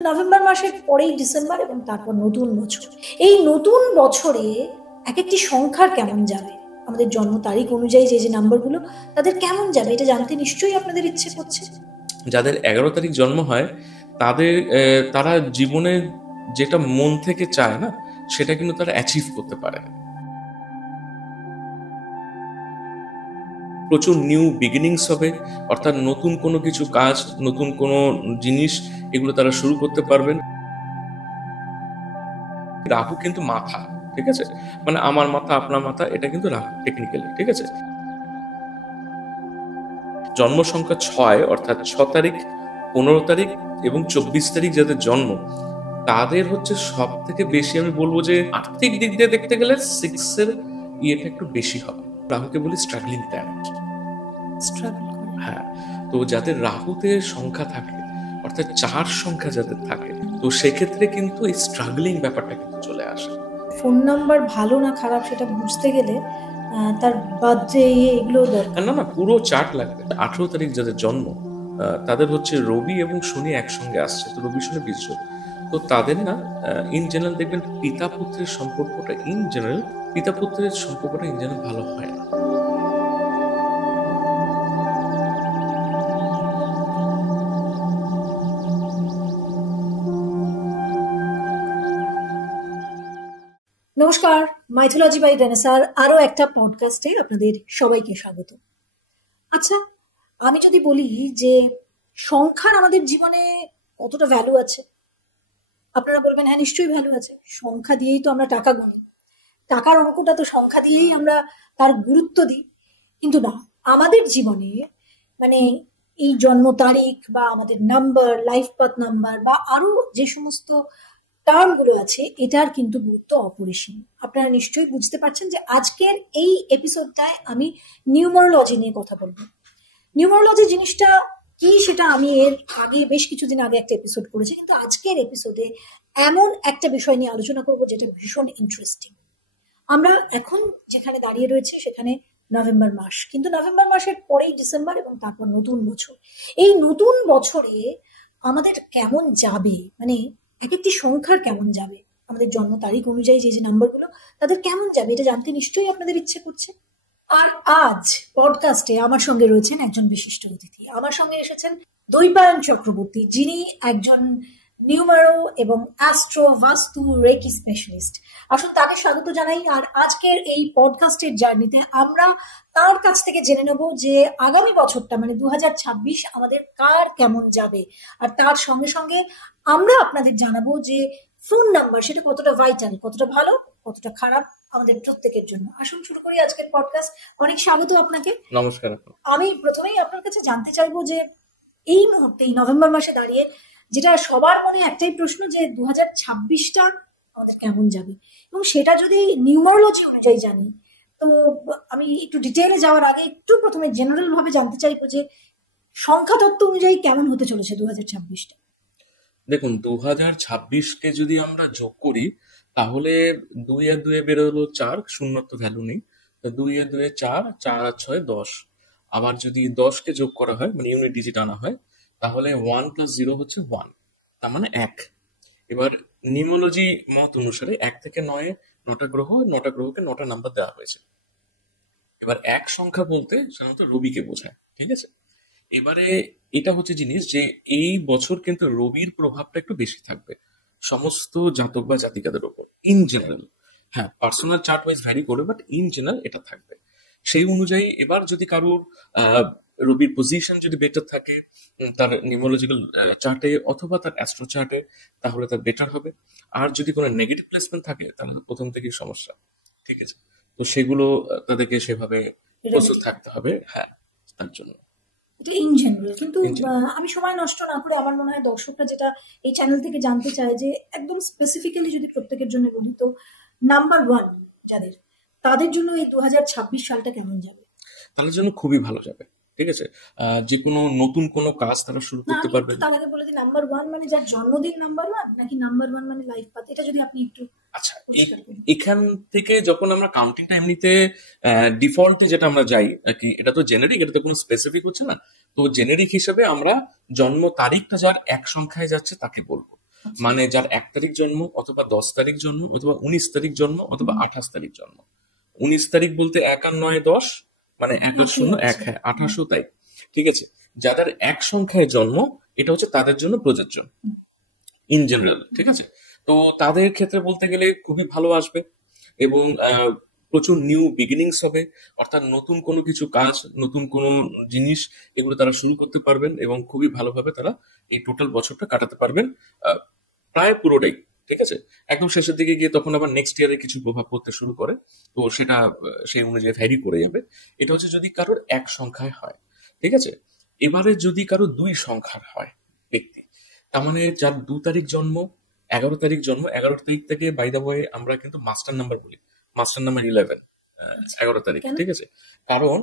November মাসের পরেই December এবং তারপর নতুন বছর। এই নতুন বছরে এক একটি সংখ্যার কেমন যাবে, আমাদের জন্ম তারিখ অনুযায়ী যে যে নাম্বারগুলো তাদের কেমন যাবে, এটা জানতে নিশ্চয়ই আপনাদের ইচ্ছে করছে। যাদের 11 তারিখ জন্ম হয় তাদের তারা জীবনে যেটা মন থেকে চায় না সেটা কিন্তু তারা অ্যাচিভ করতে পারে। প্রচুর নিউ বিগিনিংস হবে, অর্থাৎ নতুন কোনো কিছু কাজ, নতুন কোনো জিনিস, এগুলো তারা শুরু করতে পারবেন। রাহু কিন্তু মাথা, ঠিক আছে, মানে আমার মাথা আপনার মাথা, এটা কিন্তু রাহু টেকনিক্যালি, ঠিক আছে। জন্ম সংখ্যা 6, অর্থাৎ 6 তারিখ, 15 তারিখ এবং 24 তারিখ যাদের জন্ম, তাদের হচ্ছে সব থেকে বেশি, আমি বলবো যে আর্থিক দিক দিয়ে দেখতে গেলে 6-এর ইয়েটা একটু বেশি হবে। রাহুকে বলি স্ট্রাগলিং প্ল্যানেট। হ্যাঁ, তো যাদের রাহুতে সংখ্যা থাকে, অর্থাৎ 4 সংখ্যা যাদের থাকে, তো সেক্ষেত্রে কিন্তু এই স্ট্রাগলিং ব্যাপারটা কিন্তু চলে আসে। ফোন নাম্বার ভালো না খারাপ সেটা বুঝতে গেলে তার বার্থডে এগুলো দরকার না, পুরো চার্ট লাগবে। 18 তারিখ যাদের জন্ম, তাদের হচ্ছে রবি এবং শনি একসঙ্গে আসছে, তো রবি শনি বীর্য, তো তাদের না ইন জেনারেল দেখবেন পিতা পুত্রের সম্পর্কটা ইন জেনারেল ভালো হয় না। নমস্কার, মাইথোলজি বাই রেনেসার আরো একটা পডকাস্টে আপনাদের সবাইকে স্বাগত। আচ্ছা, আমি যদি বলি যে সংখ্যার আমাদের জীবনে কতটা ভ্যালু আছে, আপনারা বলবেন হ্যাঁ নিশ্চয়ই ভ্যালু আছে, সংখ্যা দিয়েই তো আমরা টাকা গুনি, টাকার অঙ্কটা তো সংখ্যা দিয়েই আমরা তার গুরুত্ব দিই। কিন্তু না, আমাদের জীবনে মানে এই জন্ম তারিখ বা আমাদের নাম্বার, লাইফ পাথ নাম্বার বা আরো যে সমস্ত টার্ম গুলো আছে, এটার কিন্তু গুরুত্ব অপরিসীম। আপনারা নিশ্চয়ই বুঝতে পারছেন যে আজকের এই এপিসোডটায় আমি নিউমারোলজি নিয়ে কথা বলবো। নিউমারোলজি জিনিসটা কি সেটা আমি এর আগে বেশ কিছুদিন আগে একটা এপিসোড করেছি, কিন্তু আজকের এপিসোডে এমন একটা বিষয় নিয়ে আলোচনা করব যেটা ভীষণ ইন্টারেস্টিং। আমরা এখন যেখানে দাঁড়িয়ে রয়েছে সেখানে নভেম্বর মাস, কিন্তু নভেম্বর মাসের পরেই ডিসেম্বর এবং তারপর নতুন বছর। এই নতুন বছরে আমাদের কেমন যাবে, মানে এক একটি সংখ্যার কেমন যাবে, আমাদের জন্ম তারিখ অনুযায়ী যে যে নাম্বারগুলো তাদের কেমন যাবে, এটা জানতে নিশ্চয়ই আপনাদের ইচ্ছে করছে। আর আজ পডকাস্টে আমার সঙ্গে রয়েছেন একজন বিশিষ্ট অতিথি। আমার সঙ্গে এসেছেন দৈপায়ন চক্রবর্তী, যিনি একজন নিউমারো এবং অ্যাস্ট্রো বাস্তু রেকি স্পেশালিস্ট। আসুন তাকে স্বাগত জানাই। আর আজকের এই পডকাস্টের জার্নিতে আমরা তার কাছ থেকে জেনে নেব যে আগামী বছরটা মানে 2026 আমাদের কার কেমন যাবে, আর তার সঙ্গে সঙ্গে আমরা আপনাদের জানাবো যে ফোন নাম্বার সেটা কতটা ভাইটাল, কতটা ভালো, কতটা খারাপ আমাদের প্রত্যেকের জন্য। আসুন শুরু করি আজকের পডকাস্ট। অনেক স্বাগত আপনাকে। নমস্কার। আমি প্রথমেই আপনার কাছে জানতে চাইবো যে এই মুহূর্তে এই নভেম্বর মাসে দাঁড়িয়ে যেটা সবার মনে একটাই প্রশ্ন যে 2026টা আমাদের কেমন যাবে, এবং সেটা যদি নিউমারোলজি অনুযায়ী জানি, তো আমি একটু ডিটেইলে যাওয়ার আগে একটু প্রথমে জেনারেল ভাবে জানতে চাইবো যে সংখ্যা তত্ত্ব অনুযায়ী কেমন হতে চলেছে 2026টা। দেখুন, 2026কে যদি আমরা যোগ করি তাহলে 2 আর 2 বেরোলো 4, শূন্যর তো ভ্যালু নেই, 2 আর 2 4, 4 আর 6 10। আবার যদি 10কে যোগ করা হয় মানে ইউনিট ডিজিট আনা হয়, তাহলে 1 + 0 হচ্ছে 1, তার মানে 1। এবার নিউমোলজি মত অনুসারে 1 থেকে 9 9টা গ্রহ, 9টা গ্রহকে 9টা নাম্বার দেওয়া হয়েছে। এবার 1 সংখ্যা বলতে সাধারণত রবিকে বোঝায়, ঠিক আছে। এবারে এটা হচ্ছে জিনিস যে এই বছর কিন্তু রবির প্রভাবটা একটু বেশি থাকবে সমস্ত জাতক বা জাতিকাদের উপর ইন জেনারেল। হ্যাঁ, পার্সোনাল চার্ট ওয়াইজ ভ্যারি করবে, বাট ইন জেনারেল এটা থাকবে। সেই অনুযায়ী এবার যদি কারোর রবির পজিশন যদি বেটার থাকে তার নিউমোলজিক্যাল চার্টে অথবা তার অ্যাস্ট্রো চার্টে, তাহলে তার বেটার হবে। আর যদি কোনো নেগেটিভ প্লেসমেন্ট থাকে তাহলে প্রথম থেকেই সমস্যা, ঠিক আছে। তো সেগুলো তাদেরকে সেভাবে প্রস্তুত থাকতে হবে, হ্যাঁ, তার জন্য। এটা ইন জেনারেল, কিন্তু আমি সময় নষ্ট না করে আমার মনে হয় দর্শকরা যেটা এই চ্যানেল থেকে জানতে চায় যে একদম স্পেসিফিক্যালি যদি প্রত্যেকের জন্য বলি, তো নাম্বার 1 যাদের, তাদের জন্য এই 2026 সালটা কেমন যাবে? তাদের জন্য খুবই ভালো যাবে, ঠিক আছে। যে কোনো নতুন কোনো কাজ তারা শুরু করতে পারবে। তার আগে বলে দিই, নাম্বার 1 মানে যার জন্মদিন নাম্বার 1, নাকি নাম্বার 1 মানে লাইফ পাথ, এটা যদি আপনি একটু। আচ্ছা, এখান থেকে যখন আমরা কাউন্টিংটা এমনিতে ডিফল্টে যেটা আমরা যাই আর কি, এটা তো জেনেরিক, এটা তো কোনো স্পেসিফিক হচ্ছে না। তো জেনেরিক হিসেবে আমরা জন্ম তারিখটা যার 1 সংখ্যায় যাচ্ছে তাকে বলবো। আচ্ছা। মানে যার 1 তারিখ জন্ম অথবা 10 তারিখ জন্ম অথবা 19 তারিখ জন্ম অথবা 28 তারিখ জন্ম। 19 তারিখ বলতে 1 আর 9 10, মানে 1 আর 0 1, আচ্ছা। হ্যাঁ 28 তাই। ঠিক আছে, যাদের 1 সংখ্যায় জন্ম এটা হচ্ছে তাদের জন্য প্রযোজ্য ইন জেনারেল। ঠিক আছে, তো তাদের ক্ষেত্রে বলতে গেলে খুবই ভালো আসবে এবং প্রচুর নিউ বিগিনিংস হবে, অর্থাৎ নতুন কোনো কিছু কাজ, নতুন কোনো জিনিস, এগুলো তারা শুরু করতে পারবেন এবং খুবই ভালোভাবে তারা এই টোটাল বছরটা কাটাতে পারবেন, আহ, প্রায় পুরোটাই। ঠিক আছে, একদম শেষের দিকে গিয়ে তখন আবার নেক্সট ইয়ারে কিছু প্রভাব পড়তে শুরু করে, তো সেটা সেই অনুযায়ী ভ্যারি করে যাবে। এটা হচ্ছে যদি কারোর 1 সংখ্যায় হয়। ঠিক আছে, এবারে যদি কারো 2 সংখ্যার হয় ব্যক্তি, তার মানে যার 2 তারিখ জন্ম, 11 তারিখ জন্ম, 11 তারিখ থেকে বাই দা ওয়ে আমরা কিন্তু মাস্টার নাম্বার বলি, মাস্টার নাম্বার 11, আচ্ছা, 11 তারিখ। কেন? ঠিক আছে, কারণ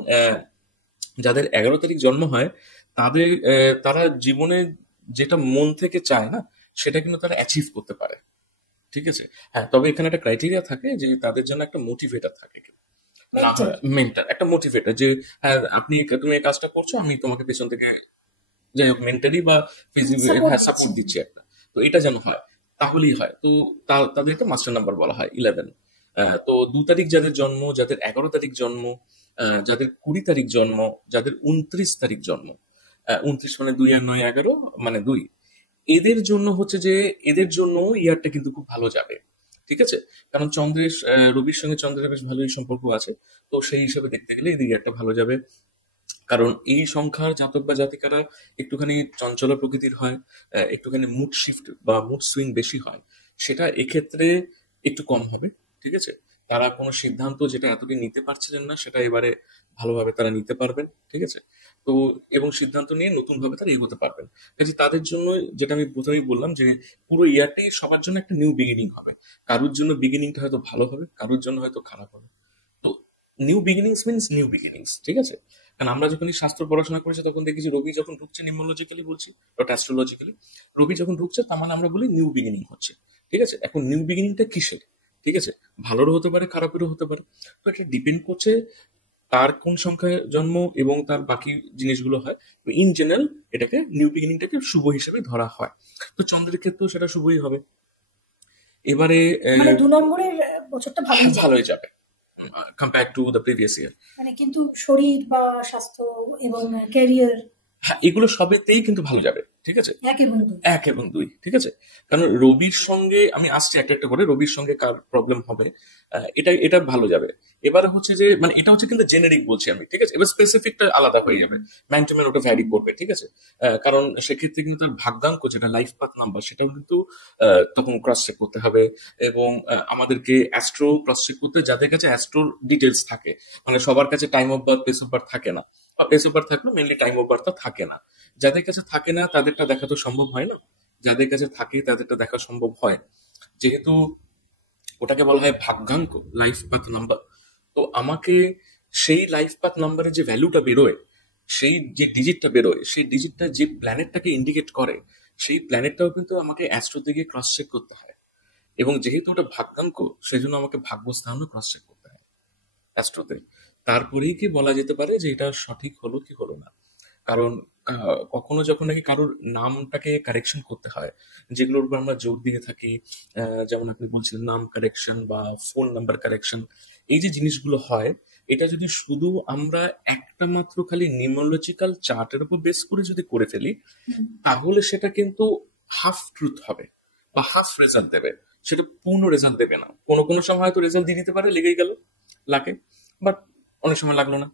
যাদের 11 তারিখ জন্ম হয় তাদের তারা জীবনে যেটা মন থেকে চায় না সেটা কিন্তু তারা অ্যাচিভ করতে পারে। ঠিক আছে, হ্যাঁ, তবে এখানে একটা ক্রাইটেরিয়া থাকে যে তাদের জন্য একটা মোটিভেটর থাকে, না মেন্টর। হয় মেন্টার, একটা মোটিভেটর, যে হ্যাঁ তুমি এই কাজটা করছো, আমি তোমাকে পেছন থেকে যাই হোক মেন্টালি বা ফিজিক্যালি সাপোর্ট হ্যাঁ দিচ্ছে। সাপোর্ট দিচ্ছি একটা, তো এটা যেন হয়, তাহলেই হয়। তো তাদেরকে মাস্টার নাম্বার বলা হয় 11। তো 2 তারিখ যাদের জন্ম, যাদের 11 তারিখ জন্ম, যাদের 20 তারিখ জন্ম, যাদের 29 তারিখ জন্ম, 29 মানে 2 আর 9 11, মানে 2, এদের জন্য হচ্ছে যে এদের জন্য ইয়ারটা কিন্তু খুব ভালো যাবে। ঠিক আছে, কারণ চন্দ্রের রবির সঙ্গে চন্দ্রের বেশ ভালোই সম্পর্ক আছে, তো সেই হিসাবে দেখতে গেলে এদের ইয়ারটা ভালো যাবে। কারণ এই সংখ্যার জাতক বা জাতিকারা একটুখানি চঞ্চল প্রকৃতির হয়, একটুখানি মুড শিফট বা মুড সুইং বেশি হয়, সেটা এক্ষেত্রে একটু কম হবে। ঠিক আছে, তারা কোনো সিদ্ধান্ত যেটা এতদিন নিতে পারছিলেন না সেটা এবারে ভালোভাবে তারা নিতে পারবেন। ঠিক আছে, তো এবং সিদ্ধান্ত নিয়ে নতুন ভাবে তারা এগোতে পারবেন। কাজে তাদের জন্য যেটা আমি প্রথমেই বললাম যে পুরো ইয়ারটাই সবার জন্য একটা নিউ বিগিনিং হবে। কারোর জন্য বিগিনিংটা হয়তো ভালো হবে, কারোর জন্য হয়তো খারাপ হবে। তো new beginnings means new beginnings. ঠিক আছে, কারণ আমরা যখন এই শাস্ত্র পড়াশোনা করেছি তখন দেখেছি রবি যখন ঢুকছে, নিউমোলজিক্যালি বলছি, বাট অ্যাস্ট্রোলজিক্যালি রবি যখন ঢুকছে তার মানে আমরা বলি নিউ বিগিনিং হচ্ছে। ঠিক আছে, এখন নিউ বিগিনিংটা কিসের? ঠিক আছে, ভালোরও হতে পারে খারাপেরও হতে পারে, তো এটা ডিপেন্ড করছে তার কোন সংখ্যায় জন্ম এবং তার বাকি জিনিসগুলো হয়। ইন জেনারেল এটাকে নিউ বিগিনিংটাকে শুভ হিসেবে ধরা হয়, তো চন্দ্রের ক্ষেত্রেও সেটা শুভই হবে। এবারে মানে 2 নম্বরের বছরটা ভালোই যাবে। ভালোই যাবে compare to the previous year. মানে কিন্তু শরীর বা স্বাস্থ্য এবং ক্যারিয়ার হ্যাঁ, এগুলো সবেতেই কিন্তু ভালো যাবে। ঠিক আছে, 1 এবং 2। 1 এবং 2, ঠিক আছে, কারণ রবির সঙ্গে আমি আসছি একটা একটা করে, রবির সঙ্গে কার প্রবলেম হবে, এটা এটা ভালো যাবে। এবারে হচ্ছে যে মানে এটা হচ্ছে কিন্তু জেনেরিক বলছি আমি। ঠিক আছে, এবার স্পেসিফিকটা আলাদা হয়ে যাবে, ম্যান টু ম্যান ওটা ভ্যারি করবে। ঠিক আছে, কারণ সেক্ষেত্রে কিন্তু তার ভাগ্যাঙ্ক যেটা লাইফ পাথ নাম্বার সেটাও কিন্তু তখন ক্রস চেক করতে হবে, এবং আমাদেরকে অ্যাস্ট্রো ক্রস চেক করতে, যাদের কাছে অ্যাস্ট্রোর ডিটেলস থাকে, মানে সবার কাছে time of birth place of birth থাকে না, প্লেস অফ বার্থ থাকলেও মেনলি টাইম অফ বার্থ থাকে না। যাদের কাছে থাকে না তাদেরটা দেখা তো সম্ভব হয় না, যাদের কাছে থাকে তাদেরটা দেখা সম্ভব হয়, যেহেতু ওটাকে বলা হয় ভাগ্যাঙ্ক, লাইফ পাথ নাম্বার। তো আমাকে সেই লাইফ পাথ নাম্বারে যে ভ্যালুটা বেরোয়, সেই যে ডিজিটটা বেরোয়, সেই ডিজিটটা যে প্ল্যানেটটাকে ইন্ডিকেট করে, সেই প্ল্যানেটটাও কিন্তু আমাকে অ্যাস্ট্রো থেকে ক্রস চেক করতে হয়, এবং যেহেতু ওটা ভাগ্যাঙ্ক সেই জন্য আমাকে ভাগ্যস্থানও ক্রস চেক করতে হয় অ্যাস্ট্রোতে। তারপরেই কি বলা যেতে পারে যে এটা সঠিক হলো কি হলো না। কারণ কখনো যখন নাকি কারোর নামটাকে কারেকশন করতে হয়, যেগুলোর উপর আমরা জোর দিয়ে থাকি, যেমন আপনি বলছিলেন নাম কারেকশন বা ফোন নাম্বার কারেকশন, এই যে জিনিসগুলো হয়, এটা যদি শুধু আমরা একটা মাত্র খালি নিউমোলজিক্যাল চার্টের উপর বেস করে যদি করে ফেলি, তাহলে সেটা কিন্তু হাফ ট্রুথ হবে বা হাফ রেজাল্ট দেবে, সেটা পূর্ণ রেজাল্ট দেবে না। কোনো কোনো সময় হয়তো রেজাল্ট দিয়ে দিতে পারে, লেগেই গেল লাকে, বাট অনেক সময় লাগলো না।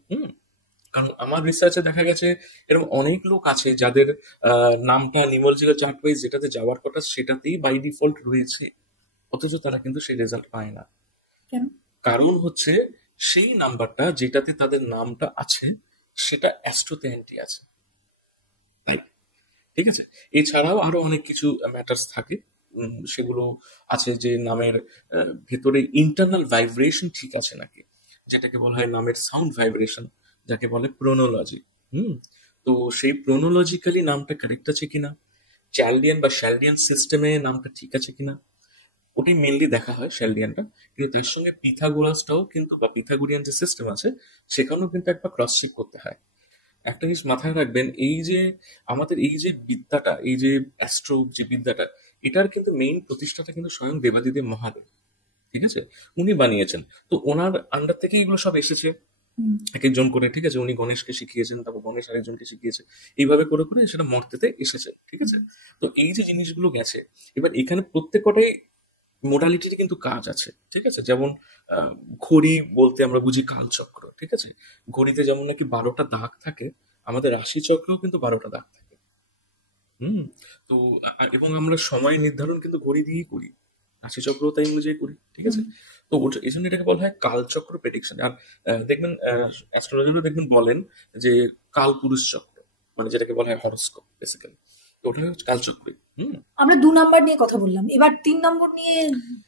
কারণ আমার রিসার্চে দেখা গেছে এরকম অনেক লোক আছে যাদের নামটা নিউমোলজিক্যাল চার্ট ওয়াইজ যেটাতে যাওয়ার কথা সেটাতেই বাই ডিফল্ট রয়েছে, অথচ তারা কিন্তু সেই রেজাল্ট পায় না। কেন? কারণ হচ্ছে সেই নাম্বারটা যেটাতে তাদের নামটা আছে সেটা অ্যাস্ট্রোতে এন্ট্রি আছে, তাই। ঠিক আছে, এছাড়াও আরো অনেক কিছু ম্যাটার্স থাকে, সেগুলো আছে যে নামের ভেতরে ইন্টারনাল ভাইব্রেশন ঠিক আছে নাকি, যেটাকে বলা হয় নামের সাউন্ড ভাইব্রেশন, যাকে বলে প্রোনোলজি। হুম, তো সেই প্রোনোলজিক্যালি নামটা কারেক্ট আছে কিনা, চ্যালডিয়ান বা শ্যালডিয়ান সিস্টেমে নামটা ঠিক আছে কিনা, ওটাই মেনলি দেখা হয় শ্যালডিয়ানটা। কিন্তু তার সঙ্গে পিথাগোরাসটাও কিন্তু, বা পিথাগোরিয়ান যে সিস্টেম আছে সেখানেও কিন্তু একবার ক্রস চেক করতে হয়। একটা জিনিস মাথায় রাখবেন, এই যে আমাদের এই যে বিদ্যাটা, এই যে অ্যাস্ট্রো যে বিদ্যাটা, এটার কিন্তু মেইন প্রতিষ্ঠাতা কিন্তু স্বয়ং দেবাদিদেব মহাদেব, ঠিক আছে, উনি বানিয়েছেন। তো ওনার আন্ডার থেকে এগুলো সব এসেছে এক একজন করে, ঠিক আছে। উনি গণেশকে শিখিয়েছেন, তারপর গণেশ আরেকজনকে শিখিয়েছে, এইভাবে করে করে সেটা মর্তেতে এসেছে, ঠিক আছে। তো এই যে জিনিসগুলো গেছে, এবার এখানে প্রত্যেক কটাই মোডালিটির কিন্তু কাজ আছে, ঠিক আছে। যেমন ঘড়ি বলতে আমরা বুঝি কালচক্র, ঠিক আছে। ঘড়িতে যেমন নাকি 12টা দাগ থাকে, আমাদের রাশিচক্রেও কিন্তু 12টা দাগ থাকে। হুম। তো এবং আমরা সময় নির্ধারণ কিন্তু ঘড়ি দিয়েই করি, রাশিচক্রও তাই অনুযায়ী করি, ঠিক আছে। তো এই জন্য এটাকে বলা হয় কালচক্র প্রেডিকশন। আর দেখবেন অ্যাস্ট্রোলজারও দেখবেন বলেন যে কাল পুরুষ চক্র, মানে যেটাকে বলা হয় হরোস্কোপ বেসিক্যালি। তো ওটা হচ্ছে কালচক্রই। আমরা 2 নাম্বার নিয়ে কথা বললাম, এবার 3 নম্বর নিয়ে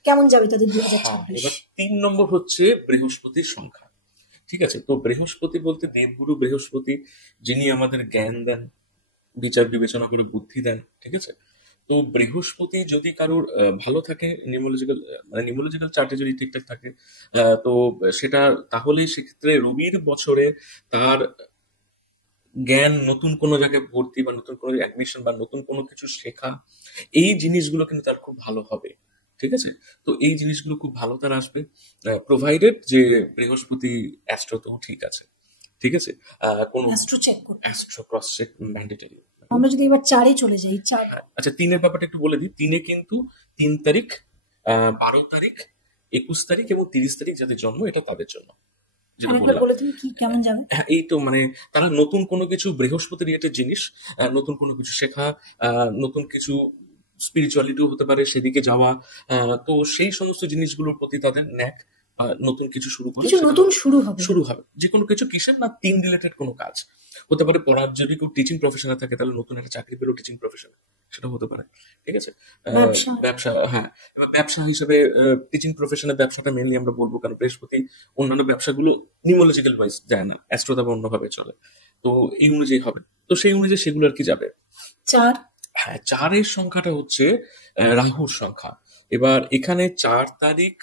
কেমন যাবে তাদের হ্যাঁ, 2026? এবার 3 নম্বর হচ্ছে বৃহস্পতির সংখ্যা, ঠিক আছে। তো বৃহস্পতি বলতে দেবগুরু বৃহস্পতি, যিনি আমাদের জ্ঞান দেন, বিচার বিবেচনা করে বুদ্ধি দেন, ঠিক আছে। তো বৃহস্পতি যদি কারোর ভালো থাকে, নিউমোলজিক্যাল মানে নিউমোলজিক্যাল চার্টে যদি ঠিকঠাক থাকে, তো সেটা তাহলে সেক্ষেত্রে রবির বছরে তার জ্ঞান, নতুন কোনো জায়গায় ভর্তি বা নতুন কোনো অ্যাডমিশন বা নতুন কোনো কিছু শেখা, এই জিনিসগুলো কিন্তু তার খুব ভালো হবে, ঠিক আছে। তো এই জিনিসগুলো খুব ভালো তার আসবে, প্রোভাইডেড যে বৃহস্পতি অ্যাস্ট্রোতেও ঠিক আছে, ঠিক আছে। কোনো অ্যাস্ট্রো চেক করতে। Astro cross check mandatory. আমরা যদি এবার 4-এ চলে যাই, 4 আচ্ছা, 3-এর ব্যাপারটা একটু বলে দিই। 3-এ কিন্তু 3 তারিখ, 12 তারিখ, 21 তারিখ এবং 30 তারিখ যাদের জন্ম, এটা তাদের জন্য, যেটা আরেকবার বললাম। বলে দিন কি কেমন যাবে? হ্যাঁ, এই তো মানে তারা নতুন কোনো কিছু বৃহস্পতি রিলেটেড জিনিস, নতুন কোনো কিছু শেখা, নতুন কিছু স্পিরিচুয়ালিটিও হতে পারে, সেদিকে যাওয়া, তো সেই সমস্ত জিনিসগুলোর প্রতি তাদের ন্যাক, নতুন কিছু শুরু করে কিছু নতুন শুরু হবে। শুরু হবে। যে কোনো কিছু কিসের না, 3 রিলেটেড কোনো কাজ হতে পারে। পড়ার যদি কেউ টিচিং প্রফেশনে থাকে, তাহলে নতুন একটা চাকরি পেলো টিচিং প্রফেশনে, সেটা হতে পারে, ঠিক আছে। ব্যবসা। ব্যবসা, হ্যাঁ। এবার ব্যবসা হিসেবে টিচিং প্রফেশনে ব্যবসাটা মেনলি আমরা বলবো, কারণ বৃহস্পতি অন্যান্য ব্যবসাগুলো নিউমোলজিক্যাল ওয়াইজ যায় না, অ্যাস্ট্রো বা অন্যভাবে চলে। তো এই অনুযায়ী হবে, তো সেই অনুযায়ী সেগুলো আর কি যাবে। 4 হ্যাঁ, 4-এর সংখ্যাটা হচ্ছে রাহুর সংখ্যা। এবার এখানে 4 তারিখ,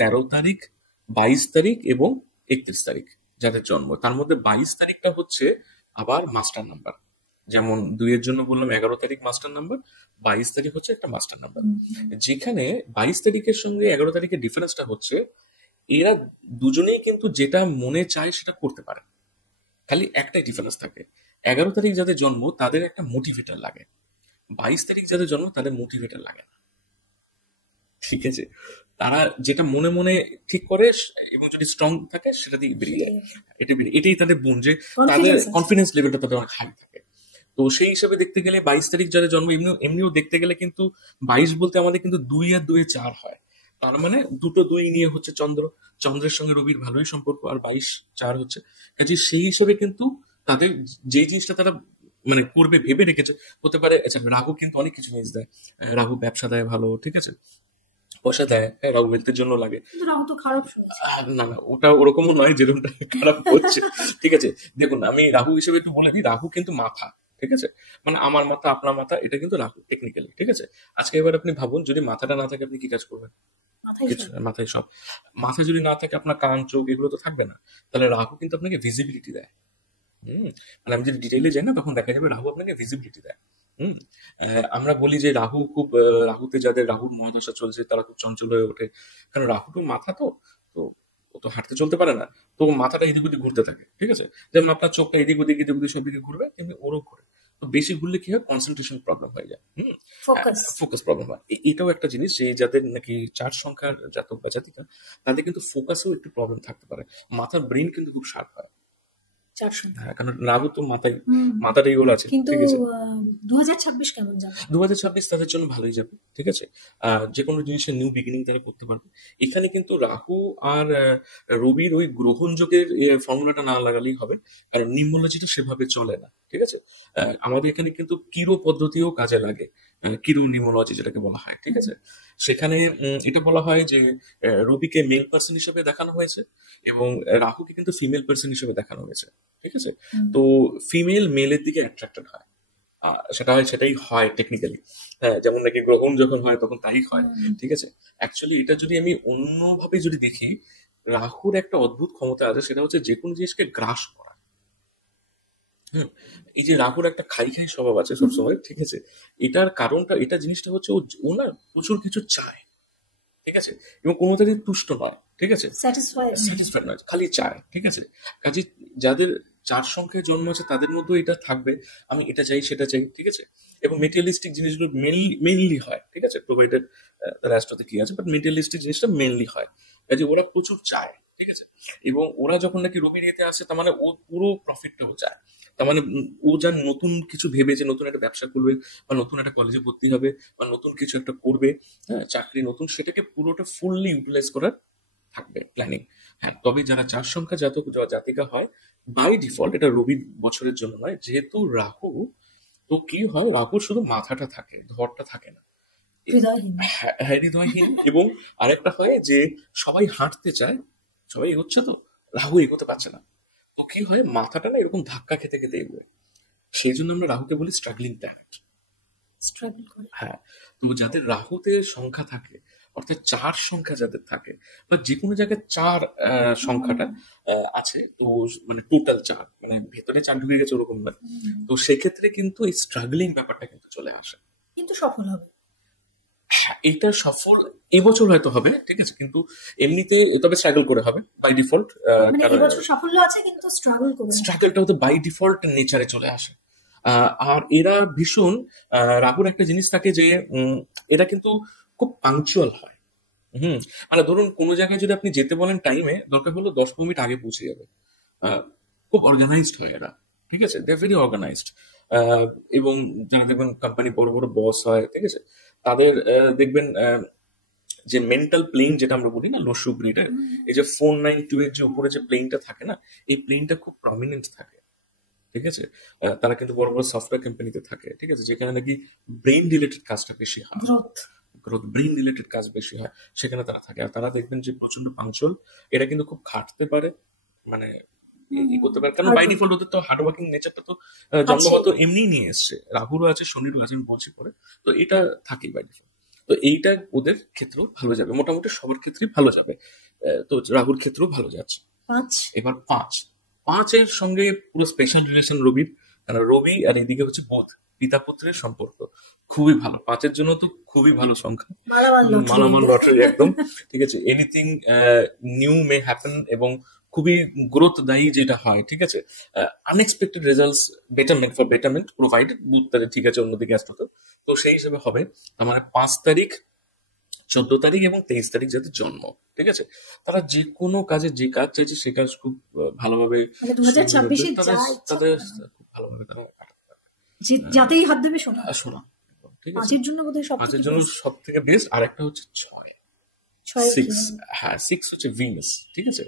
13 তারিখ, 22 তারিখ এবং 31 তারিখ যাদের জন্ম, তার মধ্যে 22 তারিখটা হচ্ছে আবার মাস্টার নাম্বার। যেমন 2-এর জন্য বললাম 11 তারিখ মাস্টার নাম্বার, 22 তারিখ হচ্ছে একটা মাস্টার নাম্বার। যেখানে 22 তারিখের সঙ্গে 11 তারিখের ডিফারেন্সটা হচ্ছে, এরা দুজনেই কিন্তু যেটা মনে চায় সেটা করতে পারে, খালি একটাই ডিফারেন্স থাকে। 11 তারিখ যাদের জন্ম তাদের একটা মোটিভেটার লাগে, 22 তারিখ যাদের জন্ম তাদের মোটিভেটার লাগে না, ঠিক আছে। তারা যেটা মনে মনে ঠিক করে এবং যদি স্ট্রং থাকে সেটা দিয়ে বেরিয়ে যায়, এটাই তাদের গুণ, যে তাদের Confidence আছে। কনফিডেন্স লেভেলটা তাদের অনেক হাই থাকে। তো সেই হিসাবে দেখতে গেলে 22 তারিখ যাদের জন্ম, এমনিও দেখতে গেলে কিন্তু 22 বলতে আমাদের কিন্তু 2 আর 2 4 হয়। তার মানে দুটো 2 নিয়ে হচ্ছে চন্দ্রের সঙ্গে রবির ভালোই সম্পর্ক, আর 22 4 হচ্ছে। কাজে সেই হিসাবে কিন্তু তাদের যে জিনিসটা তারা মানে করবে ভেবে রেখেছে, হতে পারে। আচ্ছা, রাহু কিন্তু অনেক কিছু জিনিস দেয়, রাহু ব্যবসা দেয় ভালো, ঠিক আছে, পয়সা দেয়, হ্যাঁ, রাহু হেলথের জন্য লাগে। কিন্তু রাহু তো খারাপ শুনেছি। না না, ওটা ওরকমও নয় যেরকমটা খারাপ হচ্ছে, ঠিক আছে। দেখুন, আমি রাহু হিসেবে একটু বলে দিই, রাহু কিন্তু মাথা, ঠিক আছে। মানে আমার মাথা, আপনার মাথা, এটা কিন্তু রাহু টেকনিক্যালি, ঠিক আছে। আজকে এবার আপনি ভাবুন, যদি মাথাটা না থাকে আপনি কি কাজ করবেন? মাথায় কিছু সব। না, মাথায় সব। মাথা যদি না থাকে, আপনার কান চোখ এগুলো তো থাকবে না। তাহলে রাহু কিন্তু আপনাকে ভিজিবিলিটি দেয়। মানে আমি যদি ডিটেইলে যাই না, তখন দেখা যাবে রাহু আপনাকে ভিজিবিলিটি দেয়। হুম। আমরা বলি যে রাহু খুব রাহুতে যাদের রাহুর মহাদশা চলছে তারা খুব চঞ্চল হয়ে ওঠে, কারণ রাহু তো মাথা, তো তো ও তো হাঁটতে চলতে পারে না, তো মাথাটা এদিক ওদিক ঘুরতে থাকে, ঠিক আছে। যেমন আপনার চোখটা এদিক ওদিক সব দিকে ঘুরবে, তেমনি ওরও ঘুরে। তো বেশি ঘুরলে কি হয়, কনসেন্ট্রেশন প্রবলেম হয়ে যায়, ফোকাস। ফোকাস প্রবলেম হয়। এটাও একটা জিনিস, যে যাদের নাকি 4 সংখ্যার জাতক বা জাতিকা, তাদের কিন্তু ফোকাসেও একটু প্রবলেম থাকতে পারে। মাথার ব্রেন কিন্তু খুব শার্প হয়। 4 সংখ্যা। হ্যাঁ, কারণ রাহু তো মাথাটাই গোল আছে, কিন্তু ঠিক আছে। 2026 কেমন যাবে? 2026 তাদের জন্য ভালোই যাবে, ঠিক আছে। যে কোনো জিনিসের নিউ বিগিনিং তারা করতে পারবে। এখানে কিন্তু রাহু আর রবির ওই গ্রহণ যোগের ফর্মুলাটা না লাগালেই হবে, কারণ নিউমোলজিটা সেভাবে চলে না, ঠিক আছে। আমাদের এখানে কিন্তু কিরো পদ্ধতিও কাজে লাগে, কিরো নিউমোলজি যেটাকে বলা হয়, ঠিক আছে। সেখানে এটা বলা হয় যে রবিকে মেল পার্সন হিসেবে দেখানো হয়েছে এবং রাহুকে কিন্তু ফিমেল পার্সন হিসেবে দেখানো হয়েছে, ঠিক আছে। তো ফিমেল মেলের দিকে অ্যাট্রাক্টেড হয়, সেটাই হয় টেকনিক্যালি। হ্যাঁ, যেমন নাকি গ্রহণ যখন হয় তখন তাই হয়, ঠিক আছে। অ্যাকচুয়ালি এটা যদি আমি অন্যভাবে যদি দেখি, রাহুর একটা অদ্ভুত ক্ষমতা আছে, সেটা হচ্ছে যে কোনো জিনিসকে গ্রাস করা। হুম, এই যে রাহুর একটা খাই খাই স্বভাব আছে সবসময়, ঠিক আছে? এটার কারণটা, এটা জিনিসটা হচ্ছে ও না প্রচুর কিছু চায়, ঠিক আছে? এবং কোনোটারই তুষ্ট নয়, ঠিক আছে? স্যাটিসফাই। স্যাটিসফাইড নয়, খালি চায়, ঠিক আছে? কাজে যাদের 4 সংখ্যায় জন্ম আছে তাদের মধ্যেও এটা থাকবে, আমি এটা চাই সেটা চাই, ঠিক আছে? এবং মেটেরিয়ালিস্টিক জিনিসগুলো মেনলি হয়, ঠিক আছে? প্রোভাইডেড রাষ্ট্রতে কি আছে, বাট মেটেরিয়ালিস্টিক জিনিসটা মেনলি হয়। কাজে ওরা প্রচুর চায়, ঠিক আছে? এবং ওরা যখন নাকি রবির ইয়েতে আসে, তার মানে ও পুরো প্রফিটটাও চায়। তার মানে ও যা নতুন কিছু ভেবে যে নতুন একটা ব্যবসা করবে, বা নতুন একটা কলেজে ভর্তি হবে, বা নতুন কিছু একটা করবে, হ্যাঁ, চাকরি নতুন, সেটাকে পুরোটা ফুললি ইউটিলাইজ করার থাকবে প্ল্যানিং। হ্যাঁ, তবে যারা 4 সংখ্যা জাতক জাতিকা হয়, বাই ডিফল্ট, এটা রবি বছরের জন্য নয়, যেহেতু রাহু, তো কি হয়, রাহুর শুধু মাথাটা থাকে, ধরটা থাকে না। হৃদয়হীন। হ্যাঁ, হৃদয়হীন। এবং আরেকটা হয় যে সবাই হাঁটতে চায়, সবাই এগোচ্ছে, তো রাহু এগোতে পারছে না, তো কি হয়, মাথাটা না এরকম ধাক্কা খেতে খেতে এগোয়। সেই জন্য আমরা রাহুকে বলি স্ট্রাগলিং প্ল্যানেট। স্ট্রাগল করে। হ্যাঁ, তো যাদের রাহুতে সংখ্যা থাকে, অর্থাৎ 4 সংখ্যা যাদের থাকে, বা যে কোনো জায়গায় 4 সংখ্যাটা আছে, তো মানে টোটাল 4, মানে ভেতরে 4 ঢুকে গেছে ওরকম নয়, তো সেক্ষেত্রে কিন্তু এই স্ট্রাগলিং ব্যাপারটা কিন্তু চলে আসে। কিন্তু সফল হবে। হ্যাঁ, এইটা সফল এবছর হয়তো হবে, ঠিক আছে, কিন্তু এমনিতে তবে স্ট্রাগল করে হবে বাই ডিফল্ট। মানে কারণ এবছর সাফল্য আছে কিন্তু স্ট্রাগল করবে। স্ট্রাগলটা হয়তো বাই ডিফল্ট নেচারে চলে আসে। আর এরা ভীষণ, রাহুর একটা জিনিস থাকে যে এরা কিন্তু খুব পাংচুয়াল হয়। হুম, মানে ধরুন কোনো জায়গায় যদি আপনি যেতে বলেন টাইমে, দরকার হলো 10 মিনিট আগে পৌঁছে যাবে। আহ, খুব অর্গানাইজড হয় এরা, ঠিক আছে, দে ভেরি অর্গানাইজড। এবং যারা দেখবেন কোম্পানি বড় বড় বস হয়, ঠিক আছে, তাদের দেখবেন যে মেন্টাল প্লেন যেটা আমরা বলি না, লস্যু ব্রিডের, এই যে 492 এর যে উপরে যে প্লেনটা থাকে না, এই প্লেনটা খুব প্রমিনেন্ট থাকে, ঠিক আছে? তারা কিন্তু বড় বড় সফটওয়্যার কোম্পানিতে থাকে, ঠিক আছে, যেখানে নাকি ব্রেইন রিলেটেড কাজটা বেশি হয়, গ্রোথ। ব্রেইন রিলেটেড কাজ বেশি হয়, সেখানে তারা থাকে। আর তারা দেখবেন যে প্রচন্ড পাংচুয়াল, এরা কিন্তু খুব খাটতে পারে, মানে করতে পারে, কারণ বাই ডিফল্ট ওদের তো হার্ড ওয়ার্কিং নেচারটা তো জন্মগত এমনি নিয়ে এসছে, রাহুরও আছে, শনিরও আছে, আমি বলছি পরে, তো এটা থাকেই বাই ডিফল্ট। তো এইটা ওদের ক্ষেত্রেও ভালো যাবে, মোটামুটি সবার ক্ষেত্রেই ভালো যাবে। তো রাহুর ক্ষেত্রেও ভালো যাচ্ছে। 5। এবার 5 এর সঙ্গে পুরো স্পেশাল রিলেশন রবির, কারণ রবি আর এদিকে হচ্ছে বোধ, পিতা পুত্রের সম্পর্ক খুবই ভালো। 5-এর জন্য তো খুবই ভালো সংখ্যা, মালামাল লটারি একদম, ঠিক আছে। এনিথিং নিউ মে হ্যাপেন, এবং খুবই গ্রোথদায়ী যেটা হয়, ঠিক আছে, আনএক্সপেক্টেড রেজাল্টস, বেটারমেন্ট প্রোভাইডেড, বুধ তারিখ ঠিক আছে, অন্যদিকে আসতো, তো সেই হিসেবে হবে। তার মানে 5 তারিখ, 14 তারিখ এবং 23 তারিখ যাদের জন্ম, ঠিক আছে, তারা যে কোনো কাজে, যে কাজ চাইছে সে কাজ খুব ভালোভাবে, মানে 2026 তাদের খুব ভালোভাবে তারা যাতেই হাত দেবে শোনা। শোনা, ঠিক আছে। 5-এর জন্য বোধহয় 5-এর জন্য সব থেকে বেস্ট। আর একটা হচ্ছে 6, 6, হ্যাঁ 6 হচ্ছে ভিনাস, ঠিক আছে।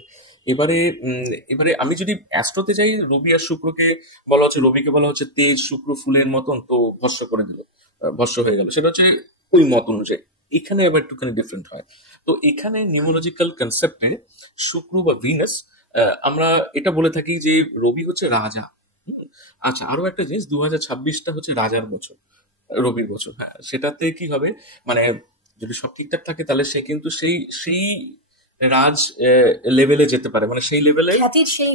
এবারে আমি যদি অ্যাস্ট্রোতে যাই, রবি আর শুক্রকে বলা হচ্ছে, রবিকে বলা হচ্ছে তেজ শুক্র ফুলের মতন, তো ভস্ম করে দিল, ভস্ম হয়ে গেল, সেটা হচ্ছে ওই মত অনুযায়ী। এখানে আবার একটুখানি ডিফারেন্ট হয়। তো এখানে নিউমোলজিক্যাল কনসেপ্টে শুক্র বা ভিনাস, আমরা এটা বলে থাকি যে রবি হচ্ছে রাজা। আচ্ছা, আরো একটা জিনিস, 2026টা হচ্ছে রাজার বছর, রবির বছর। হ্যাঁ, সেটাতে কি হবে, মানে যদি সব ঠিকঠাক থাকে, তাহলে সে কিন্তু সেই সেই রাজ লেভেলে যেতে পারে, মানে সেই লেভেলে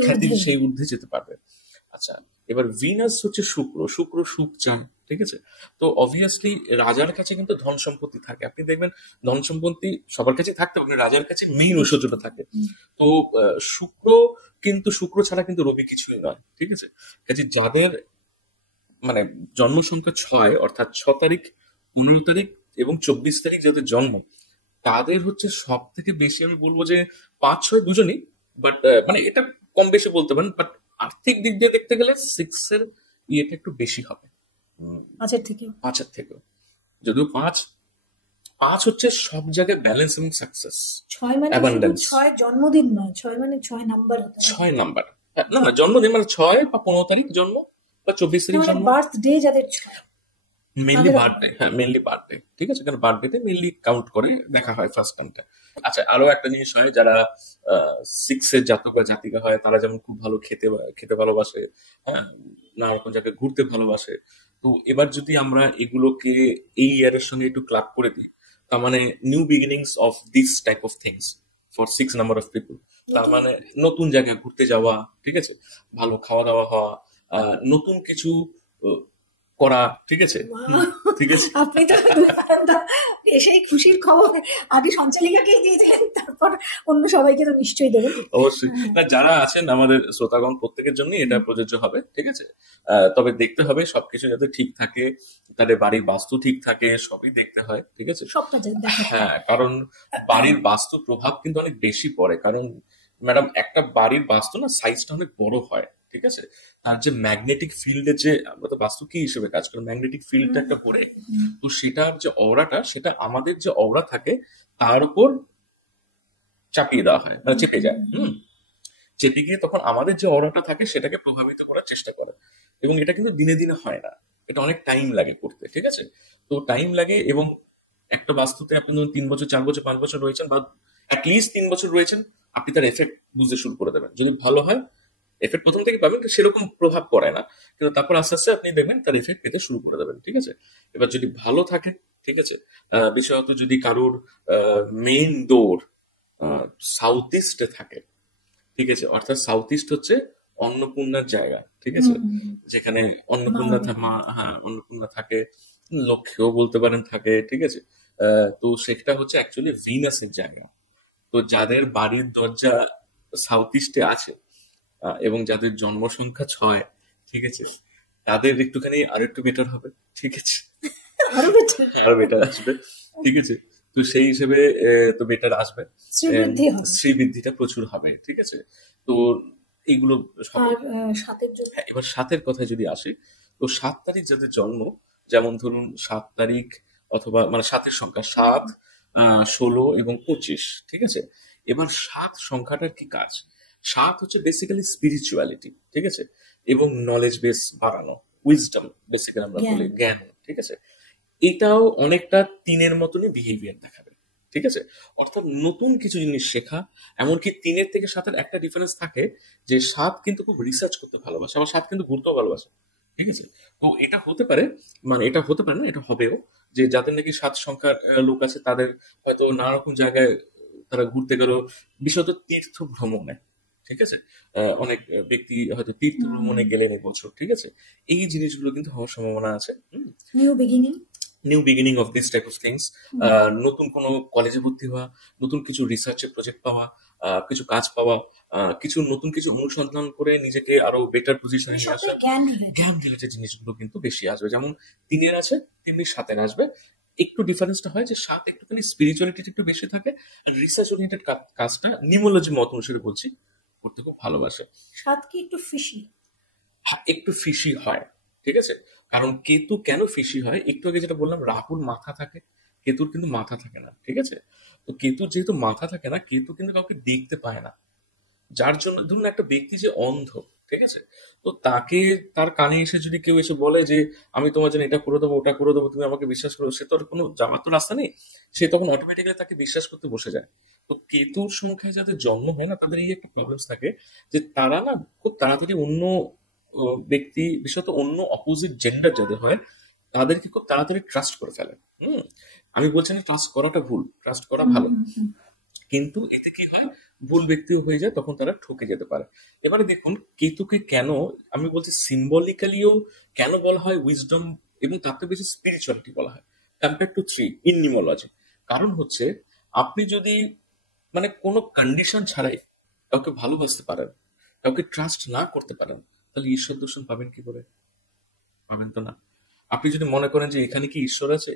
খ্যাতির সেই ঊর্ধ্বে যেতে পারবে। আচ্ছা, এবার ভিনাস হচ্ছে শুক্র, শুক্র সুখ চায়, ঠিক আছে। তো অবভিয়াসলি রাজার কাছে কিন্তু ধন সম্পত্তি থাকে, আপনি দেখবেন ধন সম্পত্তি সবার কাছে থাকতে পারে, রাজার কাছে মেইন ঐশ্বর্যটা থাকে। তো শুক্র, কিন্তু শুক্র ছাড়া কিন্তু রবি কিছুই নয়, ঠিক আছে। কাজে যাদের মানে জন্ম সংখ্যা 6, অর্থাৎ 6 তারিখ, 15 তারিখ এবং 24 তারিখ যাদের জন্ম, তাদের হচ্ছে সব থেকে বেশি, আমি বলবো যে 5-6 দুজনই, বাট মানে এটা কম বেশি বলতে পারেন, বাট আর্থিক দিক দিয়ে দেখতে গেলে 6-এর ইয়েটা একটু বেশি হবে 5-এর থেকেও। যদিও 5 হচ্ছে সব জায়গায় ব্যালেন্স এবং সাকসেস, 6 মানে অ্যাবান্ডেন্স। 6 জন্মদিন নয়, 6 মানে 6 নাম্বার হতে হবে। 6 নাম্বার, না না, জন্মদিন মানে 6 বা 15 তারিখ জন্ম, বা 24 তারিখ জন্ম, বার্থডে যাদের 6, মেনলি বার্থডে। হ্যাঁ, মেনলি বার্থডে, ঠিক আছে, কারণ বার্থডেতে মেনলি কাউন্ট করে দেখা হয় ফার্স্ট টাইমটা। আচ্ছা, আরো একটা জিনিস হয়, যারা 6-এর জাতক বা জাতিকা হয়, তারা যেমন খুব ভালো খেতে ভালোবাসে, হ্যাঁ, নানা রকম জায়গায় ঘুরতে ভালোবাসে। তো এবার যদি আমরা এগুলোকে এই ইয়ারের সঙ্গে একটু ক্লাব করে দিই, তার মানে new beginnings of this type of things for 6 number of people, তার মানে নতুন জায়গায় ঘুরতে যাওয়া, ঠিক আছে, ভালো খাওয়া দাওয়া হওয়া, নতুন কিছু আহ, করা, ঠিক আছে? ঠিক আছে। আপনি তো এসেই খুশির খবর আগে সঞ্চালিকাকেই দিয়েছিলেন, তারপর অন্য সবাইকে তো নিশ্চয়ই দেবেন। অবশ্যই না, যারা আছেন আমাদের শ্রোতাগণ প্রত্যেকের জন্য এটা প্রযোজ্য হবে, ঠিক আছে? তবে দেখতে হবে সবকিছু যাতে ঠিক থাকে, তাদের বাড়ির বাস্তু ঠিক থাকে, সবই দেখতে হয়, ঠিক আছে? সবটা হ্যাঁ, কারণ বাড়ির বাস্তু প্রভাব কিন্তু অনেক বেশি পড়ে, কারণ ম্যাডাম একটা বাড়ির বাস্তু না সাইজটা অনেক বড় হয়, ঠিক আছে? তার যে ম্যাগনেটিক ফিল্ডে, যে আমরা তো বাস্তু কি হিসেবে কাজ করি, ম্যাগনেটিক ফিল্ডটা একটা পড়ে, তো সেটার যে অরাটা, সেটা আমাদের যে অরা থাকে তার উপর চাপিয়ে দেওয়া হয়, মানে চেপে যায়। চেপে গিয়ে তখন আমাদের যে অরাটা থাকে সেটাকে প্রভাবিত করার চেষ্টা করে, এবং এটা কিন্তু দিনে দিনে হয় না, এটা অনেক টাইম লাগে করতে, ঠিক আছে? তো টাইম লাগে, এবং একটা বাস্তুতে আপনি ধরুন 3 বছর, 4 বছর, 5 বছর রয়েছেন, বা অ্যাটলিস্ট 3 বছর রয়েছেন, আপনি তার এফেক্ট বুঝতে শুরু করে দেবেন। যদি ভালো হয় এফেক্ট প্রথম থেকে পাবেন, কিন্তু সেরকম প্রভাব পড়ে না, কিন্তু তারপর আস্তে আস্তে আপনি দেখবেন তার এফেক্ট পেতে শুরু করে দেবেন, ঠিক আছে? এবার যদি ভালো থাকে, ঠিক আছে, বিশেষত যদি কারোর মেইন ডোর সাউথ ইস্টে থাকে, ঠিক আছে, অর্থাৎ সাউথ ইস্ট হচ্ছে অন্নপূর্ণার জায়গা, ঠিক আছে, যেখানে অন্নপূর্ণা হ্যাঁ, অন্নপূর্ণা থাকে, লক্ষ্মীও বলতে পারেন থাকে, ঠিক আছে? তো সেটা হচ্ছে অ্যাকচুয়ালি ভিনাসের জায়গা। তো যাদের বাড়ির দরজা সাউথ ইস্টে আছে, এবং যাদের জন্ম সংখ্যা 6, ঠিক আছে, তাদের একটুখানি আর একটু বেটার হবে, ঠিক আছে? আরো বেটার আসবে, ঠিক আছে? তো সেই হিসেবে তো বেটার আসবে, শ্রীবৃদ্ধিটা প্রচুর হবে, ঠিক আছে? তো এইগুলো হ্যাঁ, এবার 7-এর কথায় যদি আসে, তো 7 তারিখ যাদের জন্ম, যেমন ধরুন 7 তারিখ, অথবা মানে 7-এর সংখ্যা 7, 16 এবং 25, ঠিক আছে? এবার 7 সংখ্যাটার কি কাজ? 7 হচ্ছে বেসিক্যালি স্পিরিচুয়ালিটি, ঠিক আছে, এবং নলেজ বেস বাড়ানো, উইজডম বেসিক্যালি আমরা বলি, জ্ঞান, ঠিক আছে? এটাও অনেকটা 3-এর মতনই বিহেভিয়ার দেখাবে, ঠিক আছে? অর্থাৎ নতুন কিছু জিনিস শেখা। এমনকি 3-এর থেকে 7-এর একটা ডিফারেন্স থাকে, যে 7 কিন্তু খুব রিসার্চ করতে ভালোবাসে, আবার 7 কিন্তু ঘুরতেও ভালোবাসে, ঠিক আছে? তো এটা হতে পারে, মানে এটা হতে পারে না, এটা হবেও, যে যাদের নাকি 7 সংখ্যার লোক আছে, তাদের হয়তো নানা রকম জায়গায় তারা ঘুরতে গেল, বিশেষত তীর্থ ভ্রমণে, ঠিক আছে? অনেক ব্যক্তি হয়তো তীর্থ ভ্রমণে গেলেন এবছর, ঠিক আছে? এই জিনিসগুলো কিন্তু হওয়ার সম্ভাবনা আছে। New beginning of this type of things, নতুন কোনো কলেজে ভর্তি হওয়া, নতুন কিছু রিসার্চের প্রজেক্ট পাওয়া, কিছু কাজ পাওয়া, কিছু নতুন কিছু অনুসন্ধান করে নিজেকে আরো বেটার পজিশনে নিয়ে আসা, জ্ঞান রিলেটেড জিনিসগুলো কিন্তু বেশি আসবে। যেমন 3-এর আছে, তেমনি 7-এর আসবে। একটু ডিফারেন্সটা হয় যে 7 একটুখানি স্পিরিচুয়ালিটি একটু বেশি থাকে, আর রিসার্চ ওরিয়েন্টেড কাজটা নিউমোলজি মত অনুসারে বলছি, করতে খুব ভালোবাসে। 7 কি একটু ফিশি? হ্যাঁ, একটু ফিশি হয়, ঠিক আছে? কারণ কেতু কেন ফিশি হয়, একটু আগে যেটা বললাম, রাহুর মাথা থাকে, কেতুর কিন্তু মাথা থাকে না, ঠিক আছে? তো কেতুর যেহেতু মাথা থাকে না, কেতু কিন্তু কাউকে দেখতে পায় না, যার জন্য ধরুন একটা ব্যক্তি যে অন্ধ, ঠিক আছে, তো তাকে তার কানে এসে যদি কেউ এসে বলে যে আমি তোমার জন্য এটা করে দেবো, ওটা করে দেবো, তুমি আমাকে বিশ্বাস করো, সে তো আর কোনো যাওয়ার তো রাস্তা নেই, সে তখন অটোমেটিক্যালি তাকে বিশ্বাস করতে বসে যায়। তো কেতুর সংখ্যায় যাদের জন্ম হয় না, তাদের এই একটা প্রবলেমস থাকে, যে তারা না খুব তাড়াতাড়ি অন্য ব্যক্তি, বিশেষত অন্য অপোজিট জেন্ডার যাদের হয়, তাদেরকে খুব তাড়াতাড়ি ট্রাস্ট করে ফেলে। আমি বলছি না ট্রাস্ট করাটা ভুল, ট্রাস্ট করা ভালো, কিন্তু এতে কি হয়, ভুল ব্যক্তিও হয়ে যায়, তখন তারা ঠকে যেতে পারে। এবারে দেখুন কেতুকে কেন, আমি বলছি সিম্বলিক্যালিও কেন বলা হয় উইজডম, এবং তার থেকে বেশি স্পিরিচুয়ালিটি বলা হয় কম্পেয়ার টু 3 ইন নিউমোলজি। কারণ হচ্ছে, আপনি যদি মানে কোনো কন্ডিশন ছাড়াই কাউকে ভালোবাসতে পারেন, কাউকে ট্রাস্ট না করতে পারেন, তাহলে ঈশ্বর দর্শন পাবেন কি করে? পাবেন তো না। আপনি যদি মনে করেন যে এখানে কি ঈশ্বর আছে,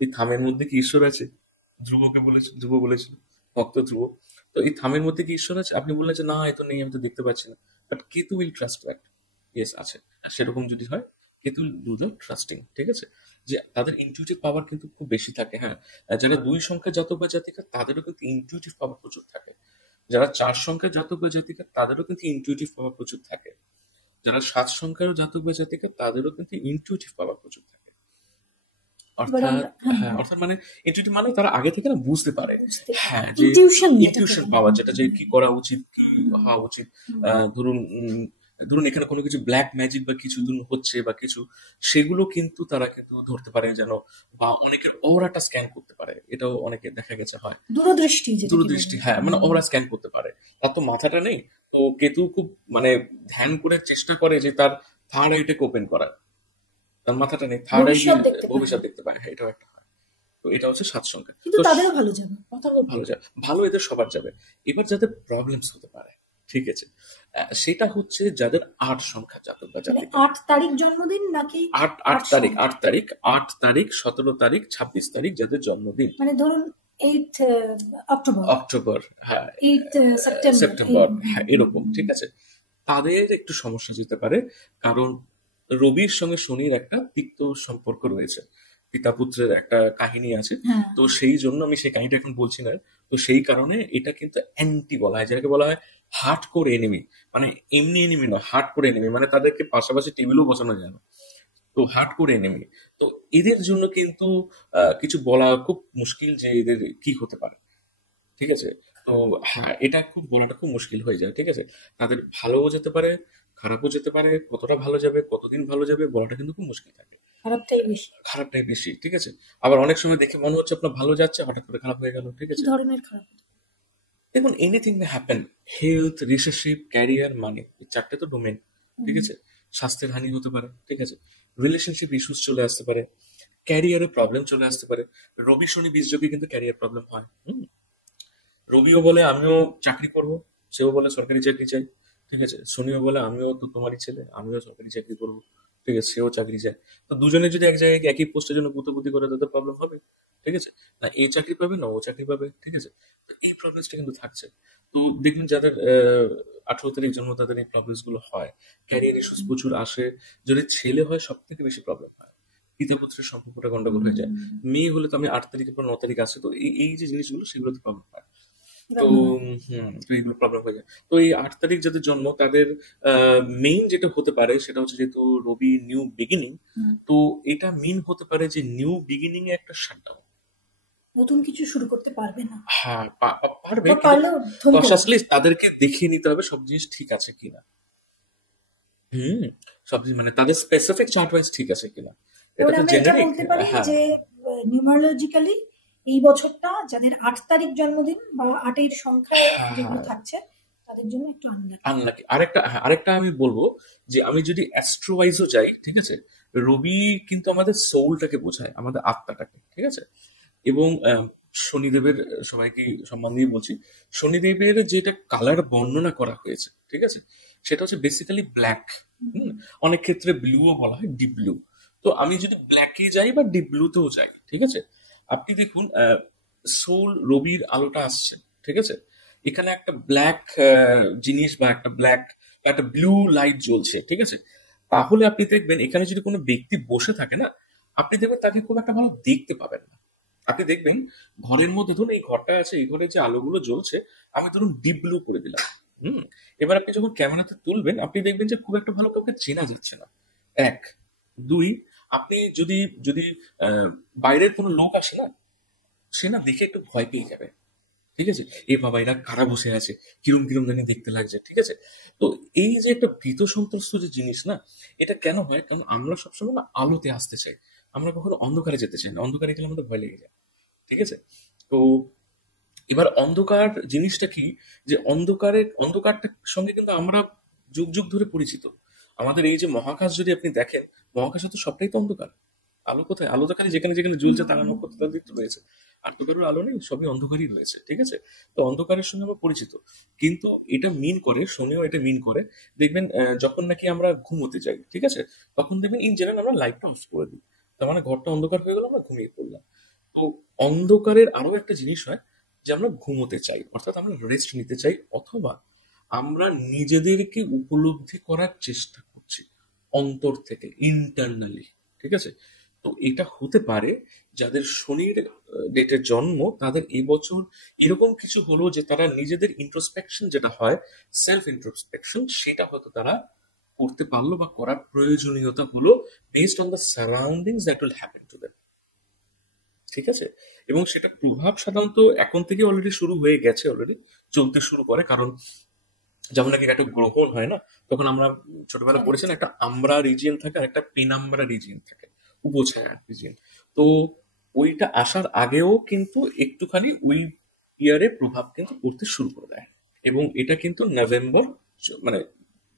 এই থামের মধ্যে কি ঈশ্বর আছে, ধ্রুব বলেছিল, ভক্ত ধ্রুব, তো এই থামের মধ্যে কি ঈশ্বর আছে? আপনি বললেন যে না, এ তো নেই, আমি তো দেখতে পাচ্ছি না, but Ketu will trust that yes আছে। আর সেরকম যদি হয়, Ketu will do the trusting, ঠিক আছে? যে তাদের ইনটিউটিভ পাওয়ার কিন্তু খুব বেশি থাকে। হ্যাঁ, আর যারা 2 সংখ্যার জাতক বা জাতিকা, তাদেরও কিন্তু ইনটিউটিভ পাওয়ার প্রচুর থাকে। যারা 4 সংখ্যার জাতক বা জাতিকা, তাদেরও কিন্তু ইনটিউটিভ পাওয়ার প্রচুর থাকে। যারা 7 সংখ্যার জাতক বা জাতিকা, তাদেরও কিন্তু ইনটিউটিভ পাওয়ার প্রচুর থাকে। অর্থাৎ মানে ইনটিউটিভ মানে তারা আগে থেকে না বুঝতে পারে, হ্যাঁ, যে ইনটিউশন পাওয়ার, যেটা যে কি করা উচিত, কি হওয়া উচিত। ধরুন ধরুন এখানে কোনো কিছু ব্ল্যাক ম্যাজিক বা কিছু হচ্ছে বা কিছু, সেগুলো কিন্তু তারা কিন্তু ধরতে পারে যেন, বা অনেকের অরাটা স্ক্যান করতে পারে, এটাও অনেকে দেখা গেছে হয়, দূরদৃষ্টি, হ্যাঁ, মানে অরা স্ক্যান করতে পারে। তার তো মাথাটা নেই, তো কেতু খুব মানে ধ্যান করে চেষ্টা করে যে তার থার্ড আইটাকে ওপেন করা, তার মাথাটা নেই, থার্ড আই ভবিষ্যৎ দেখতে পায়। ভবিষ্যৎ দেখতে পায়। হ্যাঁ, এটাও একটা হয়। তো এটা হচ্ছে 7 সংখ্যা। কিন্তু তো তাদেরও ভালো যাবে। তাদেরও ভালো যায়, ভালো এদের সবার যাবে। এবার যাদের প্রবলেমস হতে পারে, ঠিক আছে, সেটা হচ্ছে যাদের 8 সংখ্যা জাতক বা মানে জাতিকা। 8 তারিখ জন্মদিন নাকি 8 8 তারিখ, সংখ্যা? 8 তারিখ, 17 তারিখ, 26 তারিখ যাদের জন্মদিন। মানে ধরুন 8 অক্টোবর, অক্টোবর, হ্যাঁ, 8 সেপ্টেম্বর, সেপ্টেম্বর, হ্যাঁ, এরকম, ঠিক আছে। তাদের একটু সমস্যা যেতে পারে, কারণ রবির সঙ্গে শনির একটা তিক্ত সম্পর্ক রয়েছে, পিতা পুত্রের একটা কাহিনী আছে। হ্যাঁ তো সেই জন্য আমি সেই কাহিনীটা এখন বলছি না। তো সেই কারণে এটা কিন্তু অ্যান্টি বলা হয়, যেটাকে বলা হয় হার্ড কোর এনিমি। মানে এমনি এনিমি নয়, হার্ড কোর এনিমি, মানে তাদেরকে পাশাপাশি টেবিলেও বসানো যায় না। তো হার্ড কোর এনিমি। তো এদের জন্য কিন্তু কিছু বলা খুব মুশকিল যে এদের কি হতে পারে, ঠিক আছে। তো হ্যাঁ, এটা খুব বলাটা খুব মুশকিল হয়ে যায়, ঠিক আছে। তাদের ভালোও যেতে পারে, খারাপও যেতে পারে, কতটা ভালো যাবে, কতদিন ভালো যাবে বলাটা কিন্তু খুব মুশকিল থাকে। খারাপটাই বেশি। খারাপটাই বেশি, ঠিক আছে। আবার অনেক সময় দেখে মনে হচ্ছে আপনার ভালো যাচ্ছে, হঠাৎ করে খারাপ হয়ে গেল, ঠিক কি আছে। ধরনের খারাপ? দেখুন, anything may happen, health, relationship, career, money, চারটে তো ডোমেন, ঠিক আছে। স্বাস্থ্যের হানি হতে পারে, ঠিক আছে। রিলেশনশিপ ইস্যুস চলে আসতে পারে, ক্যারিয়ারে প্রবলেম চলে আসতে পারে। রবি শনি বীজযোগে কিন্তু ক্যারিয়ার প্রবলেম হয়। রবিও বলে আমিও চাকরি করব, সেও বলে সরকারি চাকরি চাই, ঠিক আছে। শনিও বলে আমিও তো তোমারই ছেলে, আমিও সরকারি চাকরি করবো, ঠিক আছে, সেও চাকরি চায়। তো দুজনে যদি এক জায়গায় একই পোস্টের জন্য গুতাগুতি করে, তাদের প্রবলেম হবে, ঠিক আছে। না এ চাকরি পাবে, না ও চাকরি পাবে, ঠিক আছে। তো এই প্রবলেমসটা কিন্তু থাকছে। তো দেখবেন যাদের 18 তারিখ জন্ম, তাদের এই প্রবলেমস গুলো হয়। ক্যারিয়ার ইস্যুস প্রচুর আসে। যদি ছেলে হয় সব থেকে বেশি প্রবলেম হয়, পিতা পুত্রের সম্পর্কটা গন্ডগোল হয়ে যায়। মেয়ে হলে তো আমি 8 তারিখের পর 9 তারিখ আসে, তো এই যে জিনিসগুলো, সেগুলোতে প্রবলেম হয়। তো তো এইগুলো প্রবলেম হয়ে যায়। তো এই 8 তারিখ যাদের জন্ম, তাদের মেইন যেটা হতে পারে সেটা হচ্ছে, যেহেতু রবি নিউ বিগিনিং, তো এটা মিন হতে পারে যে নিউ বিগিনিং এ একটা শাটডাউন। নতুন কিছু শুরু করতে পারবে না, হ্যাঁ, পারবে, বা কিন্তু পারলেও থমকে যাবে। কনসাসলি তাদেরকে দেখিয়ে নিতে হবে সব জিনিস ঠিক আছে কিনা। হুম, সব জিনিস মানে তাদের স্পেসিফিক চার্ট ওয়াইজ ঠিক আছে কিনা। এটা এবারে তো আমরা এটা জেনারিক। বলতে পারি হ্যাঁ, যে নিউমারোলজিক্যালি এই বছরটা যাদের 8 তারিখ জন্মদিন বা 8 সংখ্যায় যেগুলো হ্যাঁ, থাকছে তাদের জন্য একটু আনলাকি। আনলাকি। আরেকটা আমি বলবো, যে আমি যদি অ্যাস্ট্রো ওয়াইজও যাই, ঠিক আছে, রবি কিন্তু আমাদের সোলটাকে বোঝায়, আমাদের আত্মাটাকে, ঠিক আছে। এবং শনিদেবের, সবাইকে সম্মান দিয়ে বলছি, শনিদেবের যেটা কালার বর্ণনা করা হয়েছে, ঠিক আছে, সেটা হচ্ছে বেসিক্যালি ব্ল্যাক। অনেক ক্ষেত্রে ব্লুও বলা হয়, ডিপ ব্লু। তো আমি যদি ব্ল্যাকে যাই বা ডিপ ব্লুতেও যাই, ঠিক আছে, আপনি দেখুন সোল রবির আলোটা আসছে, ঠিক আছে, এখানে একটা ব্ল্যাক জিনিস বা একটা ব্ল্যাক বা একটা ব্লু লাইট জ্বলছে, ঠিক আছে। তাহলে আপনি দেখবেন এখানে যদি কোনো ব্যক্তি বসে থাকে না, আপনি দেখবেন তাকে খুব একটা ভালো দেখতে পাবেন না। আপনি দেখবেন ঘরের মধ্যে, ধরুন এই ঘরটা আছে, এই ঘরে যে আলোগুলো জ্বলছে, আমি ধরুন ডিপ ব্লু করে দিলাম। হুম, এবার আপনি যখন ক্যামেরাতে তুলবেন, আপনি দেখবেন যে খুব একটা ভালো কাউকে চেনা যাচ্ছে না। এক, দুই, আপনি যদি যদি বাইরের কোনো লোক আসে না, সে না দেখে একটু ভয় পেয়ে যাবে, ঠিক আছে। এ বাবা, এরা কারা বসে আছে, কিরম কিরম জানি দেখতে লাগছে, ঠিক আছে। তো এই যে একটা ভীত সন্ত্রস্ত যে জিনিস না, এটা কেন হয়? কারণ আমরা সবসময় না আলোতে আসতে চাই, আমরা কখনো অন্ধকারে যেতে চাই না। অন্ধকারে গেলে আমাদের ভয় লেগে যায়, ঠিক আছে। তো এবার অন্ধকার জিনিসটা কি, যে অন্ধকারটার সঙ্গে কিন্তু আমরা যুগ যুগ ধরে পরিচিত। আমাদের এই যে মহাকাশ যদি আপনি দেখেন, মহাকাশে তো সবটাই তো অন্ধকার। আলো কোথায়? আলো তো খালি যেখানে যেখানে জ্বলছে তারা নক্ষত্র, তাদের তো রয়েছে। আর তো কারোর আলো নেই, সবই অন্ধকারই রয়েছে, ঠিক আছে। তো অন্ধকারের সঙ্গে আমরা পরিচিত। কিন্তু এটা মিন করে, শনিও এটা মিন করে, দেখবেন যখন নাকি আমরা ঘুমোতে যাই, ঠিক আছে, তখন দেখবেন ইন জেনারেল আমরা লাইটটা অফ করে দিই। তার মানে ঘরটা অন্ধকার হয়ে গেল, আমরা ঘুমিয়ে পড়লাম। তো অন্ধকারের আরো একটা জিনিস হয়, যে আমরা ঘুমোতে চাই, অর্থাৎ আমরা রেস্ট নিতে চাই, অথবা আমরা নিজেদেরকে উপলব্ধি করার চেষ্টা করছি অন্তর থেকে, ইন্টারনালি, ঠিক আছে। তো এটা হতে পারে যাদের শনির ডেটের জন্ম, তাদের এই বছর এরকম কিছু হলো যে তারা নিজেদের ইন্ট্রোস্পেকশন যেটা হয়, সেলফ ইন্ট্রোস্পেকশন, সেটা হয়তো তারা করতে পারলো বা করার প্রয়োজনীয়তা হলো, based on the surroundings that will happen to them, ঠিক আছে। এবং সেটা প্রভাব সাধারণত এখন থেকে অলরেডি শুরু হয়ে গেছে, অলরেডি চলতে শুরু করে। কারণ যেমন নাকি একটা গ্রহণ হয় না, তখন আমরা ছোটবেলা পড়েছি না, একটা আমরা রিজিয়ন থাকে আর একটা পেনাম্বরা রিজিয়ন থাকে, উপছায়া রিজিয়ন। তো ওইটা আসার আগেও কিন্তু একটুখানি ওই ইয়ারে প্রভাব কিন্তু পড়তে শুরু করে দেয়। এবং এটা কিন্তু নভেম্বর মানে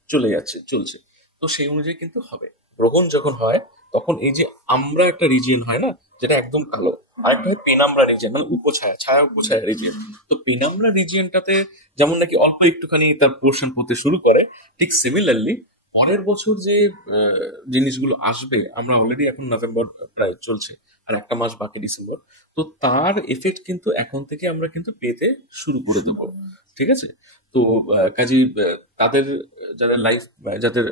চলে যাচ্ছে, চলছে। তো সেই অনুযায়ী কিন্তু হবে। গ্রহণ যখন হয় তখন এই যে আমরা একটা রিজিয়ন হয় না, যেটা একদম কালো, আর একটা হয় পেনাম্বরা রিজিয়ন, মানে উপছায়া, ছায়া উপছায়া রিজিয়ন। তো পেনাম্বরা রিজিয়নটাতে যেমন নাকি অল্প একটুখানি তার পোর্শন পড়তে শুরু করে, ঠিক সিমিলারলি পরের বছর যে জিনিসগুলো আসবে, আমরা অলরেডি এখন নভেম্বর প্রায় চলছে, আর একটা মাস বাকি ডিসেম্বর, তো তার এফেক্ট কিন্তু এখন থেকে আমরা কিন্তু পেতে শুরু করে দেবো। ঠিক আছে? তো কাজী তাদের যাদের লাইফ, যাদের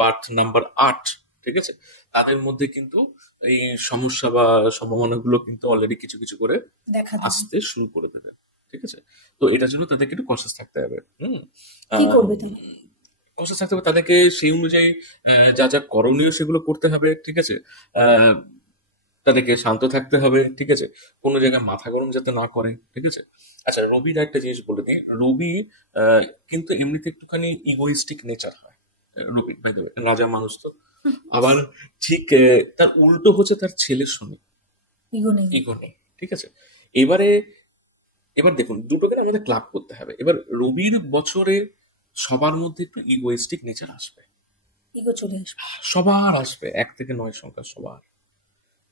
বার্থ নাম্বার 8, ঠিক আছে, তাদের মধ্যে কিন্তু এই সমস্যা বা সম্ভাবনাগুলো কিন্তু অলরেডি কিছু কিছু করে দেখা দেবে। আসতে শুরু করে দেবে। ঠিক আছে? তো এটার জন্য তাদেরকে একটু কনসিয়াস থাকতে হবে। কি করবে তারা? কনসিয়াস থাকতে হবে, তাদেরকে সেই অনুযায়ী যা যা করণীয় সেগুলো করতে হবে। ঠিক আছে? আহ, তাদেরকে শান্ত থাকতে হবে। ঠিক আছে? কোনো জায়গায় মাথা গরম যাতে না করে। ঠিক আছে? আচ্ছা, রবির একটা জিনিস বলে দিই। রবি কিন্তু এমনিতে একটুখানি ইগোইস্টিক নেচার হয়। রবি বাই দ্য ওয়ে রাজা মানুষ তো। আবার ঠিক তার উল্টো হচ্ছে তার ছেলে শনি, ইগো নেই। ইগো নেই। ঠিক আছে? এবারে এবার দেখুন, দুটোকে না আমাদের ক্লাব করতে হবে। এবার রবির বছরে সবার মধ্যে একটু ইগোইস্টিক নেচার আসবে, ইগো চলে আসবে। সবার আসবে, 1 থেকে 9 সংখ্যা সবার।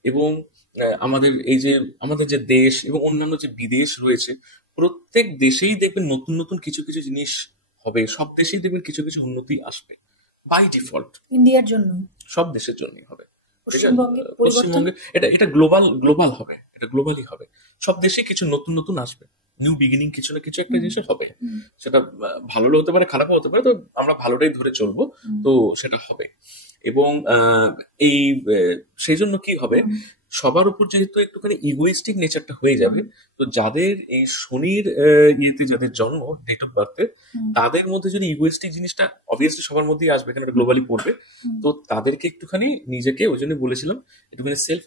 এবং আমাদের এই যে আমাদের যে দেশ এবং অন্যান্য যে বিদেশ রয়েছে, প্রত্যেক দেশেই দেখবেন নতুন নতুন কিছু কিছু জিনিস হবে। সব দেশেই দেখবেন কিছু কিছু উন্নতি আসবে বাই ডিফল্ট। ইন্ডিয়ার জন্য, সব দেশের জন্যই হবে। ঠিক আছে? পশ্চিমবঙ্গে পরিবর্তন। পশ্চিমবঙ্গে এটা এটা গ্লোবাল গ্লোবাল হবে, এটা গ্লোবালি হবে। সব দেশে কিছু নতুন নতুন আসবে, নিউ বিগিনিং, কিছু না কিছু একটা জিনিস হবে। সেটা ভালো হতে পারে, খারাপও হতে পারে, তো আমরা ভালোটাই ধরে চলবো। তো সেটা হবে। এবং এই সেই জন্য কি হবে, সবার উপর যেহেতু একটুখানি ইগোইস্টিক নেচারটা হয়ে যাবে, তো যাদের এই শনির ইয়েতে যাদের জন্ম, ডেট অফ বার্থে, তাদের মধ্যে যদি ইগোইস্টিক জিনিসটা অবভিয়াসলি সবার মধ্যেই আসবে, কারণ এটা গ্লোবালি পড়বে। তো তাদেরকে একটুখানি নিজেকে, ওই জন্য বলেছিলাম, একটুখানি সেলফ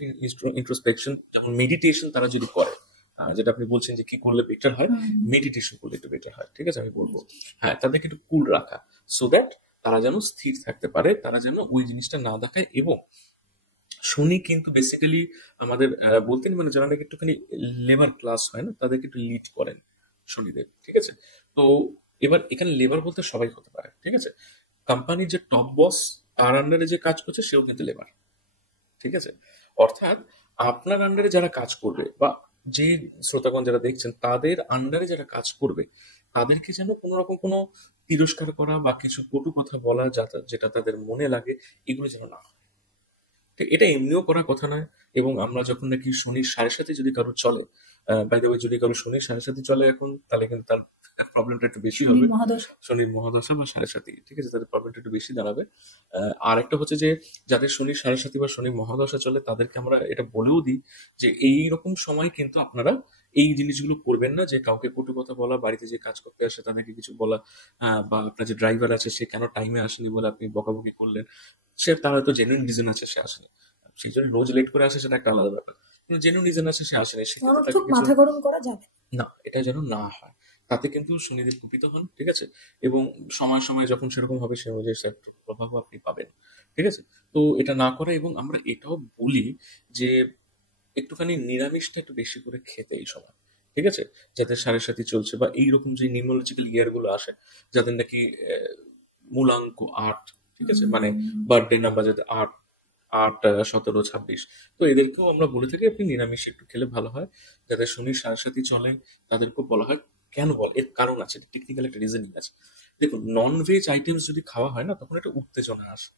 ইন্ট্রোস্পেকশন, যেমন মেডিটেশন তারা যদি করে, যেটা আপনি বলছেন যে কি করলে বেটার হয়, মেডিটেশন করলে একটু বেটার হয়। ঠিক আছে? আমি বলবো হ্যাঁ, তাদেরকে একটু কুল রাখা, সো দ্যাট তারা যেন স্থির থাকতে পারে, তারা যেন ওই জিনিসটা না দেখায়। এবং শনি কিন্তু বেসিক্যালি আমাদের বলতেন, মানে যারা নাকি একটুখানি লেবার ক্লাস হয় না, তাদেরকে একটু লিড করেন শনিদেব। ঠিক আছে? তো এবার এখানে লেবার বলতে সবাই হতে পারে। ঠিক আছে? কোম্পানির যে টপ বস, তার আন্ডারে যে কাজ করছে সেও কিন্তু লেবার। ঠিক আছে? অর্থাৎ আপনার আন্ডারে যারা কাজ করবে, বা যে শ্রোতাগণ যারা দেখছেন তাদের আন্ডারে যারা কাজ করবে, তাদেরকে যেন কোনো রকম কোনো তিরস্কার করা বা কিছু কটু কথা বলা, যেটা তাদের মনে লাগে, এগুলো যেন না হয়। ঠিক, এটা এমনিও করার কথা নয়। এবং আমরা যখন নাকি শনির 7.5 যদি কারো চলে, বাই দ্য ওয়ে, যদি কারো শনির 7.5 চলে এখন, তাহলে কিন্তু তার প্রবলেমটা একটু বেশি হবে। শনির মহাদশা। শনির মহাদশা বা 7.5, ঠিক আছে, তাদের প্রবলেমটা একটু বেশি দাঁড়াবে। আর একটা হচ্ছে যে যাদের শনির 7.5 বা শনির মহাদশা চলে, তাদেরকে আমরা এটা বলেও দিই যে এই রকম সময় কিন্তু আপনারা এই জিনিসগুলো করবেন না, যে কাউকে কটু কথা বলা, বাড়িতে যে কাজ করতে আসে তাদেরকে কিছু বলা, বা আপনার যে ড্রাইভার আছে সে কেন টাইমে আসেনি বলে আপনি বকাবকি করলেন, সে তার হয়তো জেনুইন রিজন আছে সে আসেনি, সেই জন্য রোজ লেট করে আসে সেটা একটা আলাদা ব্যাপার, কিন্তু জেনুইন রিজন আছে সে আসেনি, সেক্ষেত্রে তাকে অনর্থক কিছু মাথা গরম করা যাবে না, এটা যেন না হয়। তাতে কিন্তু শনিদেব কুপিত হন। ঠিক আছে? এবং সময় সময় যখন সেরকম হবে, সে অনুযায়ী প্রভাবও আপনি পাবেন। ঠিক আছে? তো এটা না করা, এবং আমরা এটাও বলি যে একটুখানি নিরামিষটা একটু বেশি করে খেতে এই সময়। ঠিক আছে? যাদের 7.5 চলছে, বা এইরকম যে নিউমোলজিক্যাল ইয়ার গুলো আসে, যাদের নাকি মূলাঙ্ক 8, ঠিক আছে, মানে বার্থডে নাম্বার যাদের 8, 8, 17, 26, তো এদেরকেও আমরা বলে থাকি আপনি নিরামিষ একটু খেলে ভালো হয়। যাদের শনির 7.5 চলে, তাদেরকেও বলা হয়। কেন বল, এর কারণ আছে, টেকনিক্যাল একটা রিজনিং আছে। দেখুন, নন ভেজ আইটেমস যদি খাওয়া হয় না, তখন একটা উত্তেজনা আসে।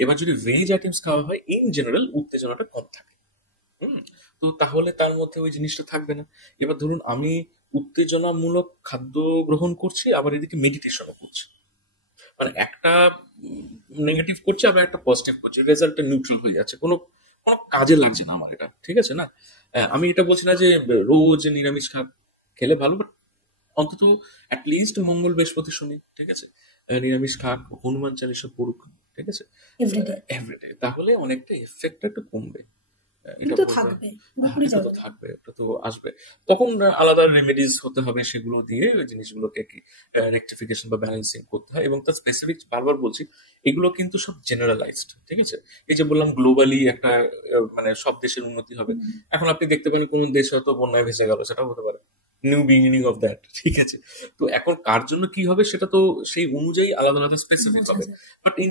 এবার যদি ভেজ আইটেমস খাওয়া হয়, ইন জেনারেল উত্তেজনাটা কম থাকে। হুম, তো তাহলে তার মধ্যে ওই জিনিসটা থাকবে না। এবার ধরুন আমি উত্তেজনামূলক খাদ্য গ্রহণ করছি, আবার এদিকে মেডিটেশনও করছি, মানে একটা নেগেটিভ করছে আবার একটা পজিটিভ করছে, রেজাল্টটা নিউট্রাল হয়ে যাচ্ছে, কোনো কোনো কাজে লাগছে না আমার এটা। ঠিক আছে? না, আমি এটা বলছি না যে রোজ নিরামিষ খেলে ভালো, বাট অন্তত অ্যাটলিস্ট মঙ্গল, বৃহস্পতি, শনি, ঠিক আছে, নিরামিষ খাক, হনুমান চালিশা পড়ুক। ঠিক আছে? এভরিডে। এভরিডে, তাহলে অনেকটা এফেক্টটা একটু কমবে। এটা কিন্তু বলতে থাকবে, পুরোপুরি এটা তো যাবে। থাকবে, এটা তো আসবে। তখন আলাদা রেমেডিজ হতে হবে, সেগুলো দিয়ে ওই জিনিসগুলোকে কি রেকটিফিকেশন বা ব্যালেন্সিং করতে হয়। এবং তার স্পেসিফিক, বারবার বলছি, এগুলো কিন্তু সব জেনারেলাইজড। ঠিক আছে? এই যে বললাম গ্লোবালি একটা মানে সব দেশের উন্নতি হবে, এখন আপনি দেখতে পারেন কোন দেশ হয়তো বন্যায় ভেসে গেল, সেটাও হতে পারে। নিউ বিগিনিং অফ দ্যাট, ঠিক আছে। তো এখন কার জন্য কি হবে সেটা তো সেই অনুযায়ী আলাদা আলাদা স্পেসিফিক বোঝা হবে। যায়। বাট ইন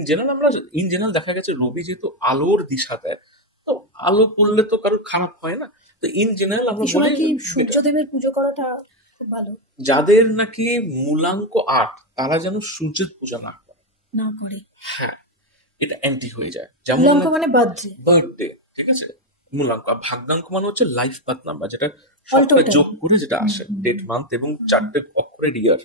জেনারেল দেখা গেছে রবি যেহেতু আলোর দিশা দেয়, তো আলো পড়লে তো কারোর খারাপ হয় না। তো ইন জেনারেল আমরা এই সময় বলি কি বেটার। সূর্যদেবের পুজো করাটা খুব ভালো? যাদের নাকি মূলাঙ্ক ৮ তারা যেন সূর্যের পূজা না করে। না করে? হ্যাঁ, এটা অ্যান্টি হয়ে যায়। যেমন মূলাঙ্ক মানে বার্থডে? বার্থডে, ঠিক আছে। মূলাঙ্ক আর ভাগ্যাঙ্ক মানে হচ্ছে লাইফ পাথ নাম্বার, যেটা অল্টো সবটা যোগ করে যেটা আসে, ডেট, মান্থ এবং 4টে অক্ষরের ইয়ার,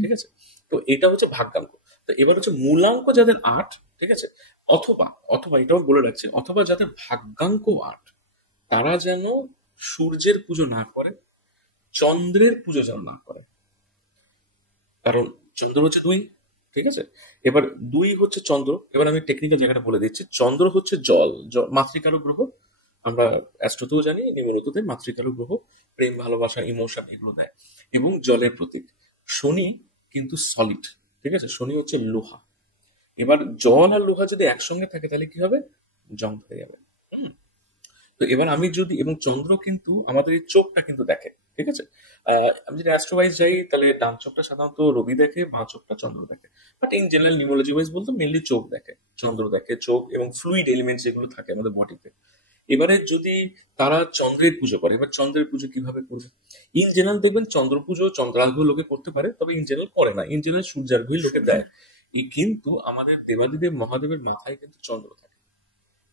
ঠিক আছে। তো এটা হচ্ছে ভাগ্যাঙ্ক। তো এবার হচ্ছে মূলাঙ্ক যাদের ৮, ঠিক আছে, অথবা অথবা এটাও বলে রাখছে, অথবা যাদের ভাগ্যাঙ্ক ৮ তারা যেন সূর্যের পুজো না করে, চন্দ্রের পুজো যেন না করে। কারণ চন্দ্র হচ্ছে ২, ঠিক আছে। এবার ২ হচ্ছে চন্দ্র। এবার আমি টেকনিক্যাল জায়গাটা বলে দিচ্ছি। চন্দ্র হচ্ছে জল, মাতৃকারক গ্রহ। আমরা অ্যাস্ট্রোতেও জানি, নিউমরোতে মাতৃকারক গ্রহ, প্রেম, ভালোবাসা, ইমোশন এগুলো দেয় এবং জলের প্রতীক। শনি কিন্তু সলিড, ঠিক আছে, শনি হচ্ছে লোহা। এবার জল আর লোহা যদি একসঙ্গে থাকে তাহলে কি হবে? জং ধরে যাবে। হুম। তো এবার আমি যদি, এবং চন্দ্র কিন্তু আমাদের এই চোখটা কিন্তু দেখে, ঠিক আছে। আমি যদি অ্যাস্ট্রো ওয়াইজ যাই তাহলে ডান চোখটা সাধারণত রবি দেখে, বাঁ চোখটা চন্দ্র দেখে। বাট ইন জেনারেল নিউমোলজি ওয়াইজ বলতে মেনলি চোখ দেখে, চন্দ্র দেখে, চোখ এবং ফ্লুইড এলিমেন্টস যেগুলো থাকে আমাদের বডিতে। এবারে যদি তারা চন্দ্রের পুজো করে, এবার চন্দ্রের পুজো কিভাবে করবে? ইন জেনারেল দেখবেন চন্দ্র পুজো চন্দ্রার্ঘ লোকে করতে পারে, তবে ইন জেনারেল করে না। ইন জেনারেল সূর্যার্ঘই লোকে দেয়। কিন্তু আমাদের দেবাদিদেব মহাদেবের মাথায় কিন্তু চন্দ্র থাকে।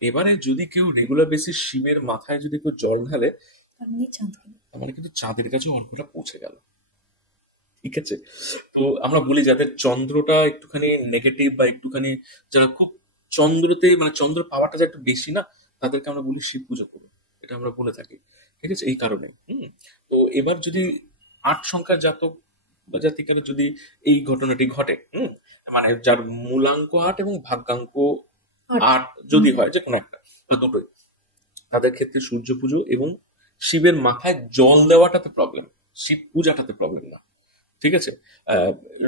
এবারে যদি কেউ রেগুলার বেসিস শিবের মাথায় যদি কেউ জল ঢালে, তার মানে চাঁদ গেল। তার মানে কিন্তু চাঁদের কাছে অর্ঘটা পৌঁছে গেল, ঠিক আছে। তো আমরা বলি যাদের চন্দ্রটা একটুখানি নেগেটিভ বা একটুখানি, যারা খুব চন্দ্রতে মানে চন্দ্র পাওয়াটা যে একটু বেশি না, তাদেরকে আমরা বলি শিব পুজো করুন, এটা আমরা বলে থাকি, ঠিক আছে, এই কারণে। তো এবার যদি ৮ সংখ্যার জাতক বা জাতিকারা যদি এই ঘটনাটি ঘটে, মানে যার মূলাঙ্ক ৮ এবং ভাগ্যাঙ্ক ৮ যদি হয়, যে কোনো একটা বা দুটোই, তাদের ক্ষেত্রে সূর্য পুজো এবং শিবের মাথায় জল দেওয়াটাতে প্রবলেম, শিব পূজাটাতে প্রবলেম না, ঠিক আছে।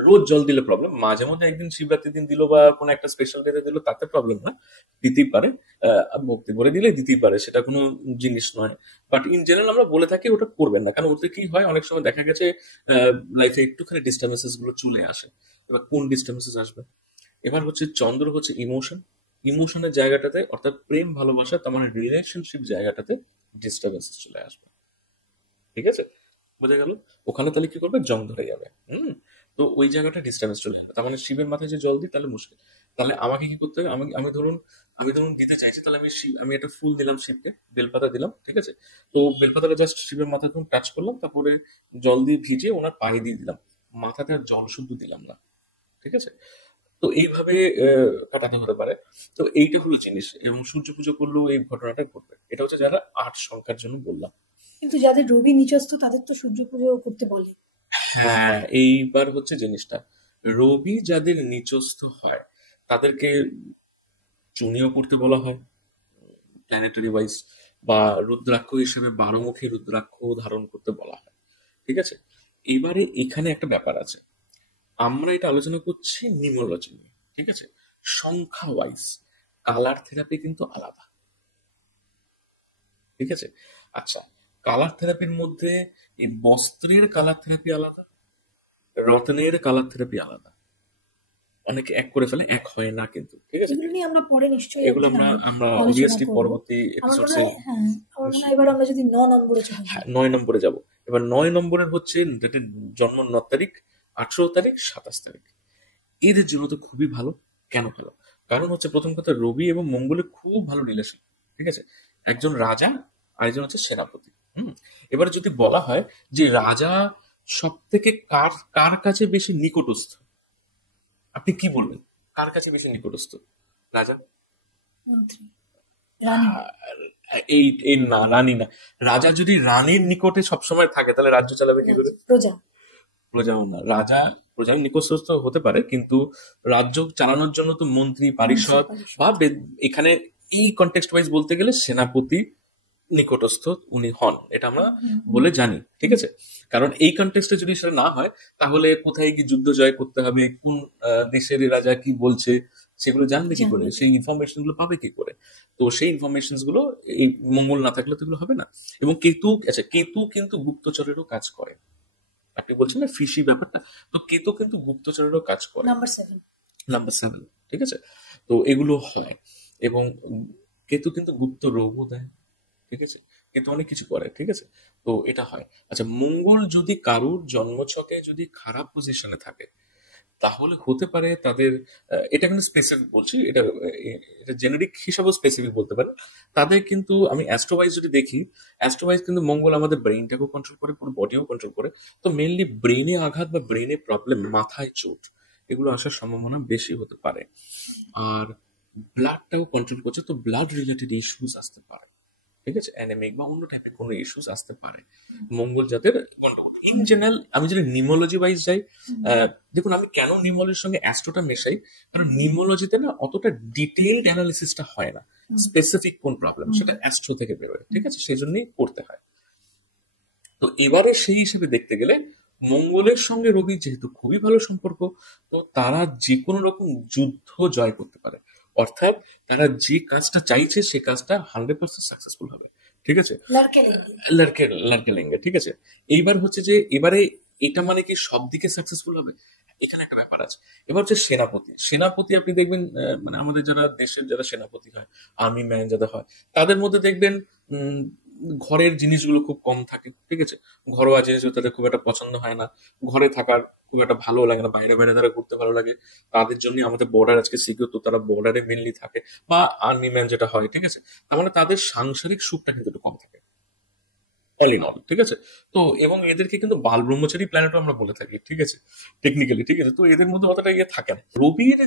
রোজ জল দিলে প্রবলেম, মাঝে মধ্যে একদিন শিবরাত্রির দিন দিল বা কোনো একটা স্পেশাল ডেতে দিল, তাতে প্রবলেম না, দিতেই পারে। ভক্তি ভরে দিলে দিতেই পারে, সেটা কোনো জিনিস নয়। বাট ইন জেনারেল আমরা বলে থাকি ওটা করবেন না, কারণ ওতে কি হয়, অনেক সময় দেখা গেছে লাইফে একটুখানি ডিস্টার্বেন্সেস গুলো চলে আসে। এবার কোন ডিস্টার্বেন্সেস আসবে? এবার হচ্ছে চন্দ্র হচ্ছে ইমোশন, ইমোশনের জায়গাটাতে, অর্থাৎ প্রেম ভালোবাসা, তার মানে রিলেশনশিপ জায়গাটাতে ডিস্টার্বেন্সেস চলে আসবে, ঠিক আছে, বোঝা গেল। ওখানে তাহলে কি করবে? জং ধরে যাবে। তো ওই জায়গাটা ডিস্টার্বেন্স চলে যাবে, তার মানে শিবের মাথায় যে জল দিই তাহলে মুশকিল। তাহলে আমাকে কি করতে হবে? আমি ধরুন দিতে চাইছি, তাহলে আমি একটা ফুল দিলাম শিবকে, বেলপাতা দিলাম, ঠিক আছে। তো বেলপাতাটা জাস্ট শিবের মাথায় ধরুন টাচ করলাম, তারপরে জল দিয়ে ভিজিয়ে ওনার পায়ে দিয়ে দিলাম, মাথাতে আর জল শুদ্ধ দিলাম না, ঠিক আছে। তো এইভাবে কাটাতে হতে পারে। তো এইটা হলো জিনিস, এবং সূর্য পুজো করলেও এই ঘটনাটা ঘটবে। এটা হচ্ছে যারা ৮ সংখ্যার জন্য বললাম। কিন্তু যাদের রবি নিচস্থ তাদের তো সূর্য পুজো করতে বলে। হ্যাঁ, এইবার হচ্ছে জিনিসটা, রবি যাদের নিচস্থ হয় তাদেরকে চুনিও করতে বলা হয় প্ল্যানেটারি ওয়াইজ, বা রুদ্রাক্ষ হিসেবে 12মুখী রুদ্রাক্ষ ধারণ করতে বলা হয়, ঠিক আছে। এবারে এখানে একটা ব্যাপার আছে, আমরা এটা আলোচনা করছি নিউমোলজি নিয়ে, ঠিক আছে। সংখ্যা ওয়াইজ কালার থেরাপি কিন্তু আলাদা, ঠিক আছে। আচ্ছা, কালার থেরাপির মধ্যে এই বস্ত্রের কালার থেরাপি আলাদা, রত্নের কালার থেরাপি আলাদা। অনেকে এক করে ফেলে, এক হয় না কিন্তু, ঠিক আছে। এগুলো নিয়ে আমরা পরে নিশ্চয়ই এগুলো একদিন আমরা আলোচনা অবভিয়াসলি করবো। পরবর্তী আমার মনে এপিসোডে। হয়, হ্যাঁ, আমার মনে হয় এবার আমরা যদি ৯ নম্বরে চলে যাই। হ্যাঁ, ৯ নম্বরে যাব। এবার ৯ নম্বরের হচ্ছে যাদের জন্ম ৯ তারিখ, ১৮ তারিখ, ২৭ তারিখ, এদের জন্য তো খুবই ভালো। কেন ভালো? কারণ হচ্ছে প্রথম কথা, রবি এবং মঙ্গলের খুব ভালো রিলেশন, ঠিক আছে। একজন রাজা, আরেকজন হচ্ছে সেনাপতি। এবার যদি বলা হয় যে রাজা সব থেকে কার কার কাছে বেশি নিকটস্থ, আপনি কি বলবেন? কার কাছে বেশি নিকটস্থ রাজা? মন্ত্রী, রানী। এই এই না, রানী না। রাজা যদি রানীর নিকটে সবসময় থাকে তাহলে রাজ্য চালাবে কি করে? প্রজা। প্রজাও না, রাজা প্রজার নিকটস্থ হতে পারে, কিন্তু রাজ্য চালানোর জন্য তো মন্ত্রী, পারিষদ বা এখানে এই কনটেক্সট ওয়াইজ বলতে গেলে সেনাপতি নিকটস্থ উনি হন, এটা আমরা বলে জানি, ঠিক আছে। কারণ এই কনটেক্সটে যদি সেটা না হয়, তাহলে কোথায় কি যুদ্ধ জয় করতে হবে, কোন দেশের রাজা কি বলছে, সেগুলো জানবে কি করে, সেই ইনফরমেশন গুলো পাবে কি করে? তো সেই ইনফরমেশন গুলো এই মঙ্গল না থাকলে তো এগুলো হবে না। এবং কেতু, আচ্ছা, কেতু কিন্তু গুপ্তচরেরও কাজ করে, আপনি বলছেন না ফিশি ব্যাপারটা, তো কেতু কিন্তু গুপ্তচরেরও কাজ করে। নাম্বার 7। নাম্বার 7, ঠিক আছে। তো এগুলো হয়, এবং কেতু কিন্তু গুপ্ত রোগও দেয়, ঠিক আছে, কিন্তু অনেক কিছু করে, ঠিক আছে। তো এটা হয়। আচ্ছা, মঙ্গল যদি কারুর জন্মছকে যদি খারাপ পজিশনে থাকে, তাহলে হতে পারে তাদের, এটা কিন্তু স্পেসিফিক বলছি, এটা জেনেরিক হিসাবেও স্পেসিফিক বলতে পারে। তাদের কিন্তু আমি অ্যাস্ট্রোওয়াইজ যদি দেখি, অ্যাস্ট্রোওয়াইজ কিন্তু মঙ্গল আমাদের ব্রেইনটাকেও কন্ট্রোল করে, পুরো বডিও কন্ট্রোল করে। তো মেইনলি ব্রেইনে আঘাত বা ব্রেইনে প্রবলেম, মাথায় চোট, এগুলো আসার সম্ভাবনা বেশি হতে পারে। আর ব্লাডটাও কন্ট্রোল করছে, তো ব্লাড রিলেটেড ইস্যুস আসতে পারে, ঠিক আছে, অ্যানেমিক বা অন্য টাইপের কোনো ইস্যুস আসতে পারে মঙ্গল যাদের গন্ডগোল। ইন জেনারেল আমি যদি নিমোলজি ওয়াইজ যাই, দেখুন আমি কেন নিমোলজির সঙ্গে অ্যাস্ট্রোটা মেশাই, কারণ নিমোলজিতে না অতটা ডিটেইলড অ্যানালিসিসটা হয় না, স্পেসিফিক কোন প্রবলেম সেটা অ্যাস্ট্রো থেকে বেরোয়, ঠিক আছে, সেই জন্যই করতে হয়। তো এবারে সেই হিসেবে দেখতে গেলে মঙ্গলের সঙ্গে রবির যেহেতু খুবই ভালো সম্পর্ক, তো তারা যে কোনো রকম যুদ্ধ জয় করতে পারে, অর্থাৎ তারা যে কাজটা চাইছে সে কাজটা 100% সাকসেসফুল হবে, ঠিক আছে। লার্কে লেঙ্গে, ঠিক আছে। এইবার হচ্ছে যে এবারে এটা মানে কি সব দিকে সাকসেসফুল হবে, এখানে একটা ব্যাপার আছে। এবার হচ্ছে সেনাপতি, সেনাপতি আপনি দেখবেন মানে আমাদের যারা দেশের যারা সেনাপতি হয়, আর্মি ম্যান যারা হয়, তাদের মধ্যে দেখবেন ঘরের জিনিসগুলো খুব কম থাকে, ঠিক আছে, ঘরোয়া জিনিস তাদের খুব একটা পছন্দ হয় না, ঘরে থাকার খুব একটা ভালো লাগে না, বাইরে বাইরে তারা ঘুরতে ভালো লাগে। তাদের জন্য আমাদের বর্ডার আজকে সিকিউর, তো তারা বর্ডারে মেনলি থাকে, বা আর্মি ম্যান যেটা হয়, ঠিক আছে। তার মানে তাদের সাংসারিক সুখটা কিন্তু একটু কম থাকে, অল ইন অল, ঠিক আছে। তো এবং এদেরকে কিন্তু বাল ব্রহ্মচারী প্ল্যানেটও আমরা বলে থাকি, ঠিক আছে, টেকনিক্যালি, ঠিক আছে। তো এদের মধ্যে অতটা ইয়ে থাকে না। রবির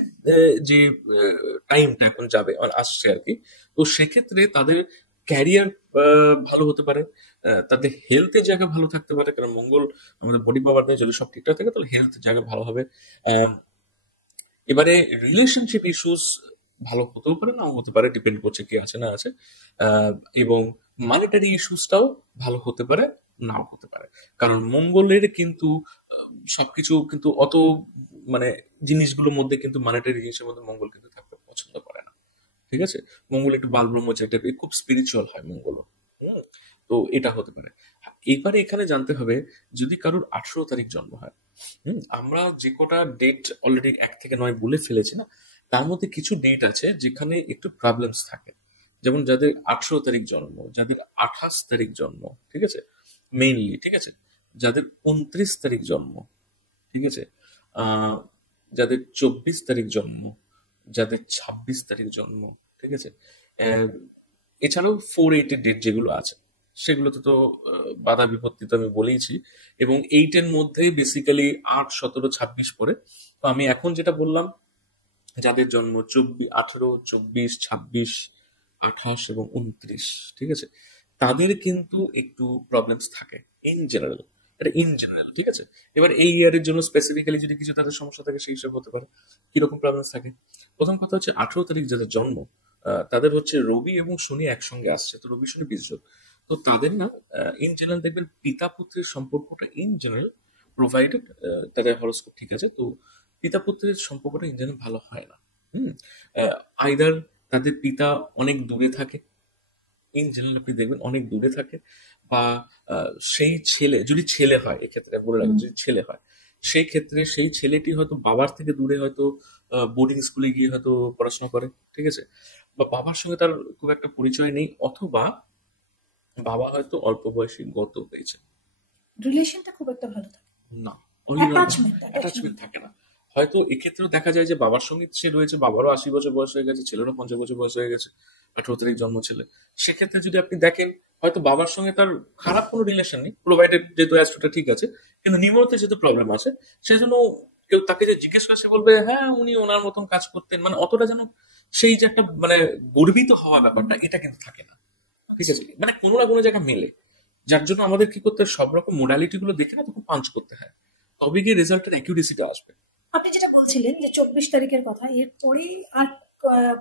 যে টাইমটা এখন যাবে মানে আসছে আর কি, তো সেক্ষেত্রে তাদের ক্যারিয়ার ভালো হতে পারে, তাদের হেলথের জায়গা ভালো থাকতে পারে, কারণ মঙ্গল আমাদের বডি পাওয়ার দেয়, যদি সব ঠিকঠাক থাকে তাহলে হেলথ জায়গা ভালো হবে। আহ, এবারে রিলেশনশিপ ইস্যুস ভালো হতেও পারে, নাও হতে পারে, ডিপেন্ড করছে কি আছে না আছে। এবং মানিটারি ইস্যুসটাও ভালো হতে পারে, নাও হতে পারে, কারণ মঙ্গলের কিন্তু সবকিছু কিন্তু অত মানে জিনিসগুলোর মধ্যে কিন্তু মানিটারি জিনিসের মধ্যে মঙ্গল কিন্তু থাকতে পছন্দ করে না, ঠিক আছে। মঙ্গল একটু বাল ব্রহ্মচারী টাইপের, খুব স্পিরিচুয়াল হয় মঙ্গল। তো এটা হতে পারে। এবারে এখানে জানতে হবে, যদি কারোর 18 তারিখ জন্ম হয়, আমরা যে কটা ডেট অলরেডি 1 থেকে 9 বলে ফেলেছি না, তার মধ্যে কিছু ডেট আছে যেখানে একটু প্রবলেমস থাকে। যেমন যাদের 18 তারিখ জন্ম, যাদের 28 তারিখ জন্ম, ঠিক আছে, মেইনলি, ঠিক আছে, যাদের 29 তারিখ জন্ম, ঠিক আছে, আহ যাদের 24 তারিখ জন্ম, যাদের 26 তারিখ জন্ম, ঠিক আছে। আহ, এছাড়াও 4-8 ডেট যেগুলো আছে সেগুলোতে তো বাধা বিপত্তি তো আমি বলেইছি, এবং 8-এর মধ্যে বেসিক্যালি 8, 17, 26 পড়ে। তো আমি এখন যেটা বললাম, যাদের জন্ম 18, 24, 26, 28 এবং 29, ঠিক আছে, তাদের কিন্তু একটু প্রবলেমস থাকে ইন জেনারেল, এটা ইন জেনারেল, ঠিক আছে। এবার এই ইয়ারের জন্য স্পেসিফিক্যালি যদি কিছু তাদের সমস্যা থাকে সেই হিসাবে হতে পারে। কিরকম প্রবলেমস থাকে, প্রথম কথা হচ্ছে 18 তারিখ যাদের জন্ম, তাদের হচ্ছে রবি এবং শনি একসঙ্গে আসছে, তো রবি শনি বীর্য, তো তাদের না ইন জেনারেল দেখবেন পিতা পুত্রের সম্পর্কটা ইন জেনারেল, প্রোভাইডেড তাদের হরোস্কোপ ঠিক আছে, তো পিতা পুত্রের সম্পর্কটা ইন জেনারেল ভালো হয় না। হুম আইদার তাদের পিতা অনেক দূরে থাকে, ইন জেনারেল আপনি দেখবেন অনেক দূরে থাকে, বা সেই ছেলে যদি ছেলে হয়, এক্ষেত্রে বলে রাখবেন যদি ছেলে হয়, সেই ক্ষেত্রে সেই ছেলেটি হয়তো বাবার থেকে দূরে হয়তো বোর্ডিং স্কুলে গিয়ে হয়তো পড়াশোনা করে, ঠিক আছে, বা বাবার সঙ্গে তার খুব একটা পরিচয় নেই, অথবা বাবা হয়তো অল্প বয়সে গত হয়েছে, রিলেশনটা খুব একটা ভালো থাকে না, অ্যাটাচমেন্ট অ্যাটাচমেন্ট থাকে না। হয়তো এক্ষেত্রেও দেখা যায় যে বাবার সঙ্গে সে রয়েছে, বাবারও 80 বছর বয়স হয়ে গেছে, ছেলেরও 50 বছর বয়স হয়ে গেছে, 18 তারিখ জন্ম ছেলে, সেক্ষেত্রে যদি আপনি দেখেন হয়তো বাবার সঙ্গে তার খারাপ কোনো রিলেশন নেই, প্রোভাইডেড যেহেতু অ্যাস্ট্রোটা ঠিক আছে, কিন্তু নিমতে যেহেতু প্রবলেম আছে, সেজন্য কেউ তাকে যে জিজ্ঞেস করে সে বলবে হ্যাঁ উনি ওনার মতন কাজ করতেন, মানে অতটা যেন সেই যে একটা মানে গর্বিত হওয়া ব্যাপারটা এটা কিন্তু থাকে না, ঠিক আছে, মানে কোনো না কোনো জায়গায় মেলে, যার জন্য আমাদের কি করতে হয়, সব রকম মোডালিটি গুলো দেখে না তখন পাঞ্চ করতে হয়, তবে গিয়ে রেজাল্টের অ্যাকিউরেসিটা আসবে। আপনি যেটা বলছিলেন যে 24 তারিখের কথা, এরপরেই আর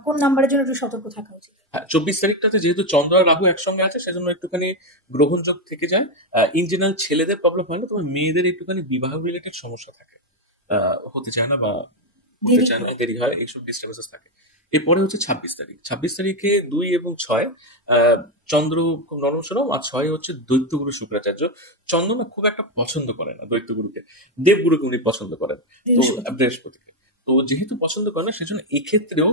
কোন নাম্বারের জন্য একটু সতর্ক থাকা উচিত? হ্যাঁ, 24 তারিখটাতে যেহেতু চন্দ্র আর রাহু একসঙ্গে আছে, সেজন্য একটুখানি গ্রহণযোগ থেকে যায়। ইন জেনারেল ছেলেদের প্রবলেম হয় না, তবে মেয়েদের একটুখানি বিবাহ রিলেটেড সমস্যা থাকে, হতে চায় না বা হতে দেরি চায় না, হয়। দেরি হয়, এইসব ডিস্টার্বেন্সেস থাকে। এরপরে হচ্ছে 26 তারিখ। 26 তারিখে 2 এবং 6 চন্দ্র খুব নরম সরম, আর 6 হচ্ছে দৈত্যগুরু শুক্রাচার্য। চন্দ্র না খুব একটা পছন্দ করে না দৈত্যগুরুকে, দেবগুরুকে উনি পছন্দ করেন। তো বৃহস্পতিকে তো যেহেতু পছন্দ করে না, সেজন্য এক্ষেত্রেও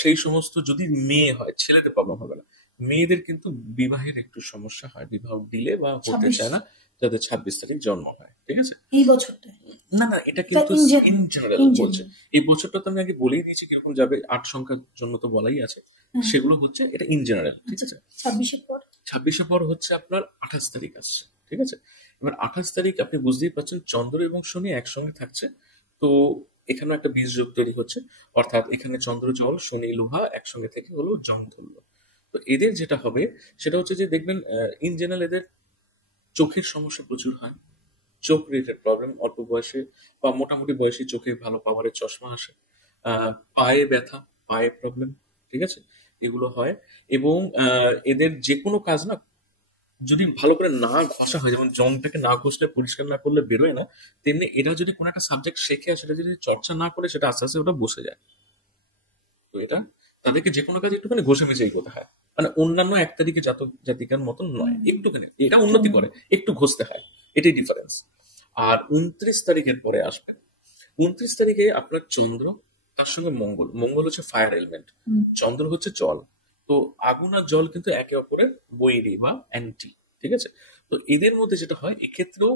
সেই সমস্ত যদি মেয়ে হয়, ছেলেদের প্রবলেম হবে না, মেয়েদের কিন্তু বিবাহের একটু সমস্যা হয়, বিবাহ দিলে বা হতে চায় না যাদের 26 তারিখ জন্ম হয়। ঠিক আছে, এই বছরটা না না, এটা কিন্তু ইন জেনারেল বলছে। এই বছরটা তো আমি আগে বলেই দিয়েছি কিরকম যাবে, 8 সংখ্যার জন্য তো বলাই আছে, সেগুলো হচ্ছে এটা ইন জেনারেল। ঠিক আছে, 26-এর পর হচ্ছে আপনার 28 তারিখ আসছে। ঠিক আছে, এবার 28 তারিখ আপনি বুঝতেই পারছেন চন্দ্র এবং শনি একসঙ্গে থাকছে, তো এখানে একটা বীজ যোগ তৈরি হচ্ছে, অর্থাৎ এখানে চন্দ্র জল, শনি লোহা একসঙ্গে থেকে হলো জং ধরলো। তো এদের যেটা হবে সেটা হচ্ছে যে দেখবেন ইন জেনারেল এদের চোখের সমস্যা প্রচুর হয়, চোখ রিলেটেড প্রবলেম অল্প বয়সে বা মোটামুটি বয়সে চোখে ভালো পাওয়ারের চশমা আসে, পায়ে ব্যথা, পায়ে প্রবলেম। ঠিক আছে, এগুলো হয়। এবং এদের যে কোনো কাজ না যদি ভালো করে না ঘষা হয়, যেমন জংটাকে না ঘষলে, পরিষ্কার না করলে বেরোয় না, তেমনি এরা যদি কোনো একটা সাবজেক্ট শেখে আর সেটা যদি চর্চা না করে, সেটা আস্তে আস্তে ওটা বসে যায়। তো এটা তাদেরকে যে কোনো কাজ একটুখানি ঘষে মেজে এগোতে হয়, মানে অন্যান্য 1 তারিখে জাতক জাতিকার মতন নয়, একটুখানি এটা উন্নতি করে, একটু ঘষতে হয়, এটাই ডিফারেন্স। আর 29 তারিখের পরে আসবে, 29 তারিখে আপনার চন্দ্র, তার সঙ্গে মঙ্গল। মঙ্গল হচ্ছে ফায়ার এলিমেন্ট, চন্দ্র হচ্ছে জল। তো আগুন আর জল কিন্তু একে অপরের বৈরী বা অ্যান্টি। ঠিক আছে, তো এদের মধ্যে যেটা হয় এক্ষেত্রেও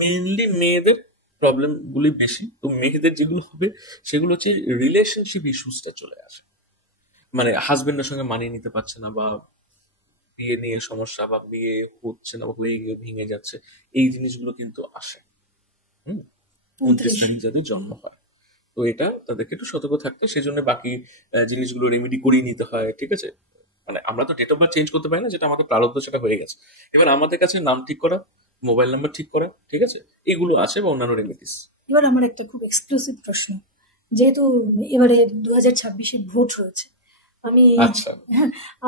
মেইনলি মেয়েদের প্রবলেম গুলি বেশি। তো মেয়েদের যেগুলো হবে সেগুলো হচ্ছে রিলেশনশিপ ইস্যুসটা চলে আসে, মানে হাজবেন্ডের সঙ্গে মানিয়ে নিতে পারছে না, বা বিয়ে নিয়ে সমস্যা, বা বিয়ে হচ্ছে না বা হয়ে গিয়ে ভেঙে যাচ্ছে, এই জিনিসগুলো কিন্তু আসে। 29 তারিখ যাদের জন্ম হয়, তো এটা তাদেরকে একটু সতর্ক থাকতে, সেজন্য বাকি জিনিসগুলো রেমেডি করিয়ে নিতে হয়। ঠিক আছে, মানে আমরা তো ডেট অফ বার্থ চেঞ্জ করতে পারি না, যেটা আমাদের প্রারব্ধ সেটা হয়ে গেছে। এবার আমাদের কাছে নাম ঠিক করা, মোবাইল নাম্বার ঠিক করা, ঠিক আছে, এগুলো আছে, বা অন্যান্য রেমেডিস। এবার আমার একটা খুব এক্সক্লুসিভ প্রশ্ন, যেহেতু এবারে 2026-এ ভোট রয়েছে, আমি আচ্ছা,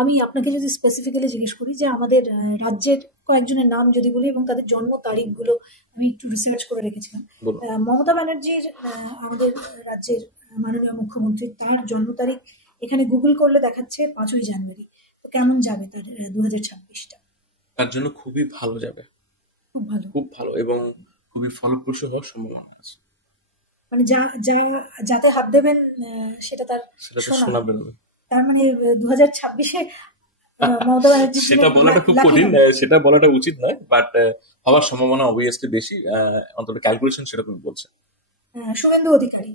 আমি আপনাকে যদি স্পেসিফিক্যালি জিজ্ঞেস করি যে আমাদের রাজ্যের কয়েকজনের নাম যদি বলি এবং তাদের জন্ম তারিখগুলো আমি একটু রিসার্চ করে রেখেছিলাম। বলুন। মমতা ব্যানার্জির, আমাদের রাজ্যের মাননীয় মুখ্যমন্ত্রী, তার জন্ম তারিখ এখানে গুগল করলে দেখাচ্ছে 5ই জানুয়ারি। তো কেমন যাবে তার 2026টা? তার জন্য খুবই ভালো যাবে, খুব ভালো, খুব ভালো, এবং খুবই ফলপ্রসূ হওয়ার সম্ভাবনা আছে। মানে যা যা যাতে হাত দেবেন সেটা তার সেটা তো শোনা। শোনা বেরোবে। তার মানে 2026-এ মমতা ব্যানার্জি সেটা বলাটা খুব কঠিন, সেটা বলাটা উচিত নয়, বাট হওয়ার সম্ভাবনা অবভিয়াসলি বেশি, অন্তত ক্যালকুলেশন সেরকম বলছে। শুভেন্দু অধিকারী,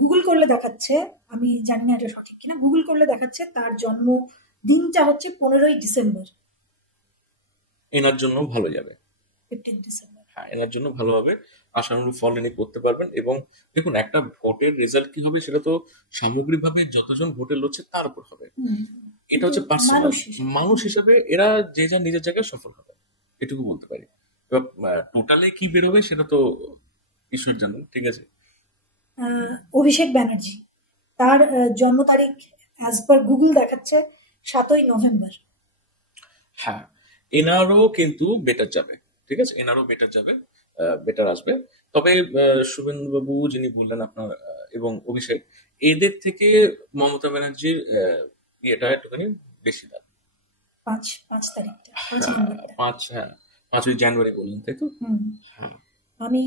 গুগল করলে দেখাচ্ছে, আমি জানি না এটা সঠিক কিনা, গুগল করলে দেখাচ্ছে তার জন্ম দিনটা হচ্ছে 15ই ডিসেম্বর। এনার জন্য ভালো যাবে, 15 ডিসেম্বর। হ্যাঁ, এনার জন্য ভালো হবে, আশানুরূপ ফল এনে করতে পারবেন। এবং দেখুন, একটা ভোটের রেজাল্ট কি হবে সেটা তো সামগ্রিকভাবে যতজন ভোটে লড়ছে তার উপর হবে, এটা হচ্ছে পার্সোনাল। মানুষ হিসাবে এরা যে যার নিজের জায়গায় সফল হবে, এটুকু বলতে পারি। এবার টোটালে কি বেরোবে সেটা তো ঈশ্বর জানেন। ঠিক আছে, অভিষেক ব্যানার্জি, তার জন্ম তারিখ অ্যাজ পার গুগল দেখাচ্ছে 7ই নভেম্বর। হ্যাঁ, এনারও কিন্তু বেটার যাবে। ঠিক আছে, এনারও বেটার যাবে, বেটার আসবে। তবে শুভেন্দু বাবু যিনি বললেন আপনার, এবং অভিষেক, এদের থেকে মমতা ব্যানার্জির ইয়েটা একটুখানি বেশি দাম। 5 তারিখটা, 5 নম্বরটা। 5ই জানুয়ারি বললেন, তাই তো? হ্যাঁ, আমি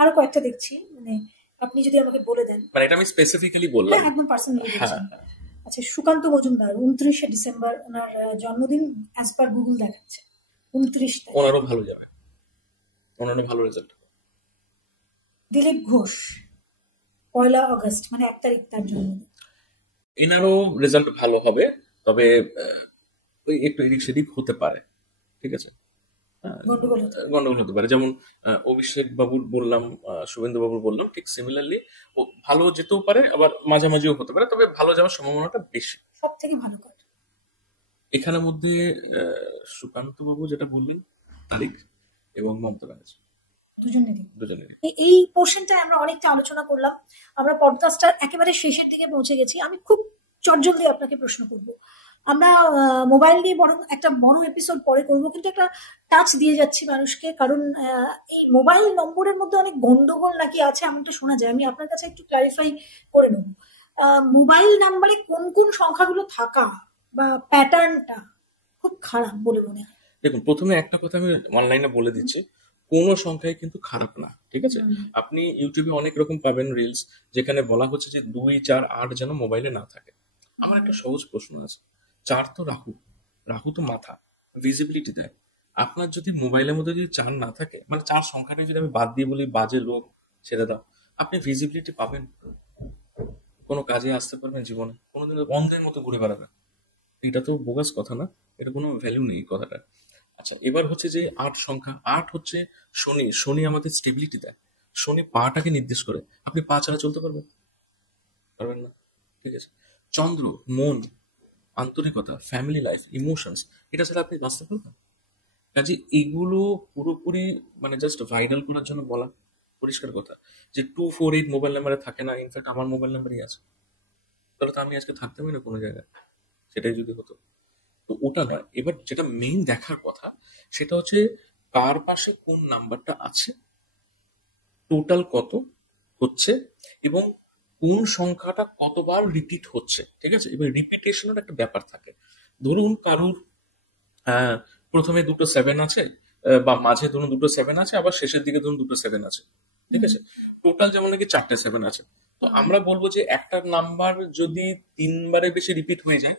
আরো কয়েকটা দেখছি, মানে আপনি যদি আমাকে বলে দেন। মানে এটা আমি স্পেসিফিক্যালি বললাম, হ্যাঁ, একদম পার্সোনালি হ্যাঁ। বলছেন। আচ্ছা, সুকান্ত মজুমদার 29শে ডিসেম্বর ওনার জন্মদিন, অ্যাজ পার গুগল দেখাচ্ছে 29 তারিখ। ওনারও ভালো যাবে, ওনারও ভালো রেজাল্ট। দিলীপ ঘোষ 1 আগস্ট, মানে 1 তারিখ তার জন্মদিন। এনারও রেজাল্ট ভালো হবে, তবে ওই একটু এদিক সেদিক হতে পারে। ঠিক আছে, গন্ডগোল হতে পারে। যেমন অভিষেক বাবুর বললাম, শুভেন্দু বাবুর বললাম, ঠিক সিমিলারলি ও ভালো যেতেও পারে, আবার মাঝামাঝিও হতে পারে, তবে ভালো যাওয়ার সম্ভাবনাটা বেশি। সব থেকে ভালো কথা এখানের মধ্যে সুকান্ত বাবু যেটা বললেন তারিখ, এবং মমতা ব্যানার্জি দুজনেরই। এই পোর্শনটা আমরা অনেকটা আলোচনা করলাম। আমরা পডকাস্টটার একেবারে শেষের দিকে পৌঁছে গেছি। আমি খুব চটজলদি আপনাকে প্রশ্ন করব। আমরা মোবাইল নিয়ে বরং একটা বড় এপিসোড পরে করব, কিন্তু একটা টাচ দিয়ে যাচ্ছি মানুষকে, কারণ এই মোবাইল নম্বরের মধ্যে অনেক গন্ডগোল নাকি আছে এমনটা শোনা যায়। আমি আপনার কাছে একটু ক্লারিফাই করে নেব। মোবাইল নাম্বারে কোন কোন সংখ্যাগুলো থাকা বা প্যাটার্নটা খুব খারাপ বলে মনে হয়? দেখুন, প্রথমে একটা কথা আমি অনলাইনে বলে দিচ্ছি, কোনো সংখ্যাই কিন্তু খারাপ না, ঠিক আছে? আপনি ইউটিউবে অনেক রকম পাবেন রিলস, যেখানে বলা হচ্ছে যে 2, 4, 8 যেন মোবাইলে না থাকে। আমার একটা সহজ প্রশ্ন আছে, 4 তো রাহু, রাহু তো মাথা, ভিজিবিলিটি দেয়। আপনার যদি মোবাইলের মধ্যে যদি 4 না থাকে, মানে 4 সংখ্যাটা যদি আমি বাদ দিয়ে বলি বাজে লোক, ছেড়ে দাও, আপনি ভিজিবিলিটি পাবেন? কোনো কাজে আসতে পারবেন জীবনে? কোনোদিন অন্ধের মতো ঘুরে বেড়াবেন? এটা তো বোগাস কথা না? এটা কোনো ভ্যালু নেই কথাটা। আচ্ছা, এবার হচ্ছে যে 8 সংখ্যা, 8 হচ্ছে শনি। শনি আমাদের স্টেবিলিটি দেয়, শনি পাটাকে নির্দেশ করে। আপনি পা ছাড়া চলতে পারবেন? পারবেন না, ঠিক আছে? চন্দ্র মন, আন্তরিকতা, ফ্যামিলি লাইফ, ইমোশনস, এটা ছাড়া আপনি বাঁচতে পারবেন? কাজে এগুলো পুরোপুরি মানে জাস্ট ভাইরাল করার জন্য বলা, পরিষ্কার কথা। যে 248 মোবাইল নাম্বারে থাকে না, ইনফ্যাক্ট আমার মোবাইল নাম্বারই আছে, তাহলে তো আমি আজকে থাকতামই না কোনো জায়গায়, সেটাই যদি হতো। তো ওটা নয়, এবার যেটা মেইন দেখার কথা সেটা হচ্ছে কার পাশে কোন নাম্বারটা আছে, টোটাল কত হচ্ছে, এবং কোন সংখ্যাটা কতবার রিপিট হচ্ছে, ঠিক আছে? এবার রিপিটেশনের একটা ব্যাপার থাকে। ধরুন কারুর আহ, প্রথমে দুটো 7 আছে, বা মাঝে ধরুন দুটো 7 আছে, আবার শেষের দিকে ধরুন দুটো 7 আছে, ঠিক আছে? টোটাল যেমন নাকি 4টে 7 আছে। তো আমরা বলবো যে একটা নাম্বার যদি 3বারে বেশি রিপিট হয়ে যায়,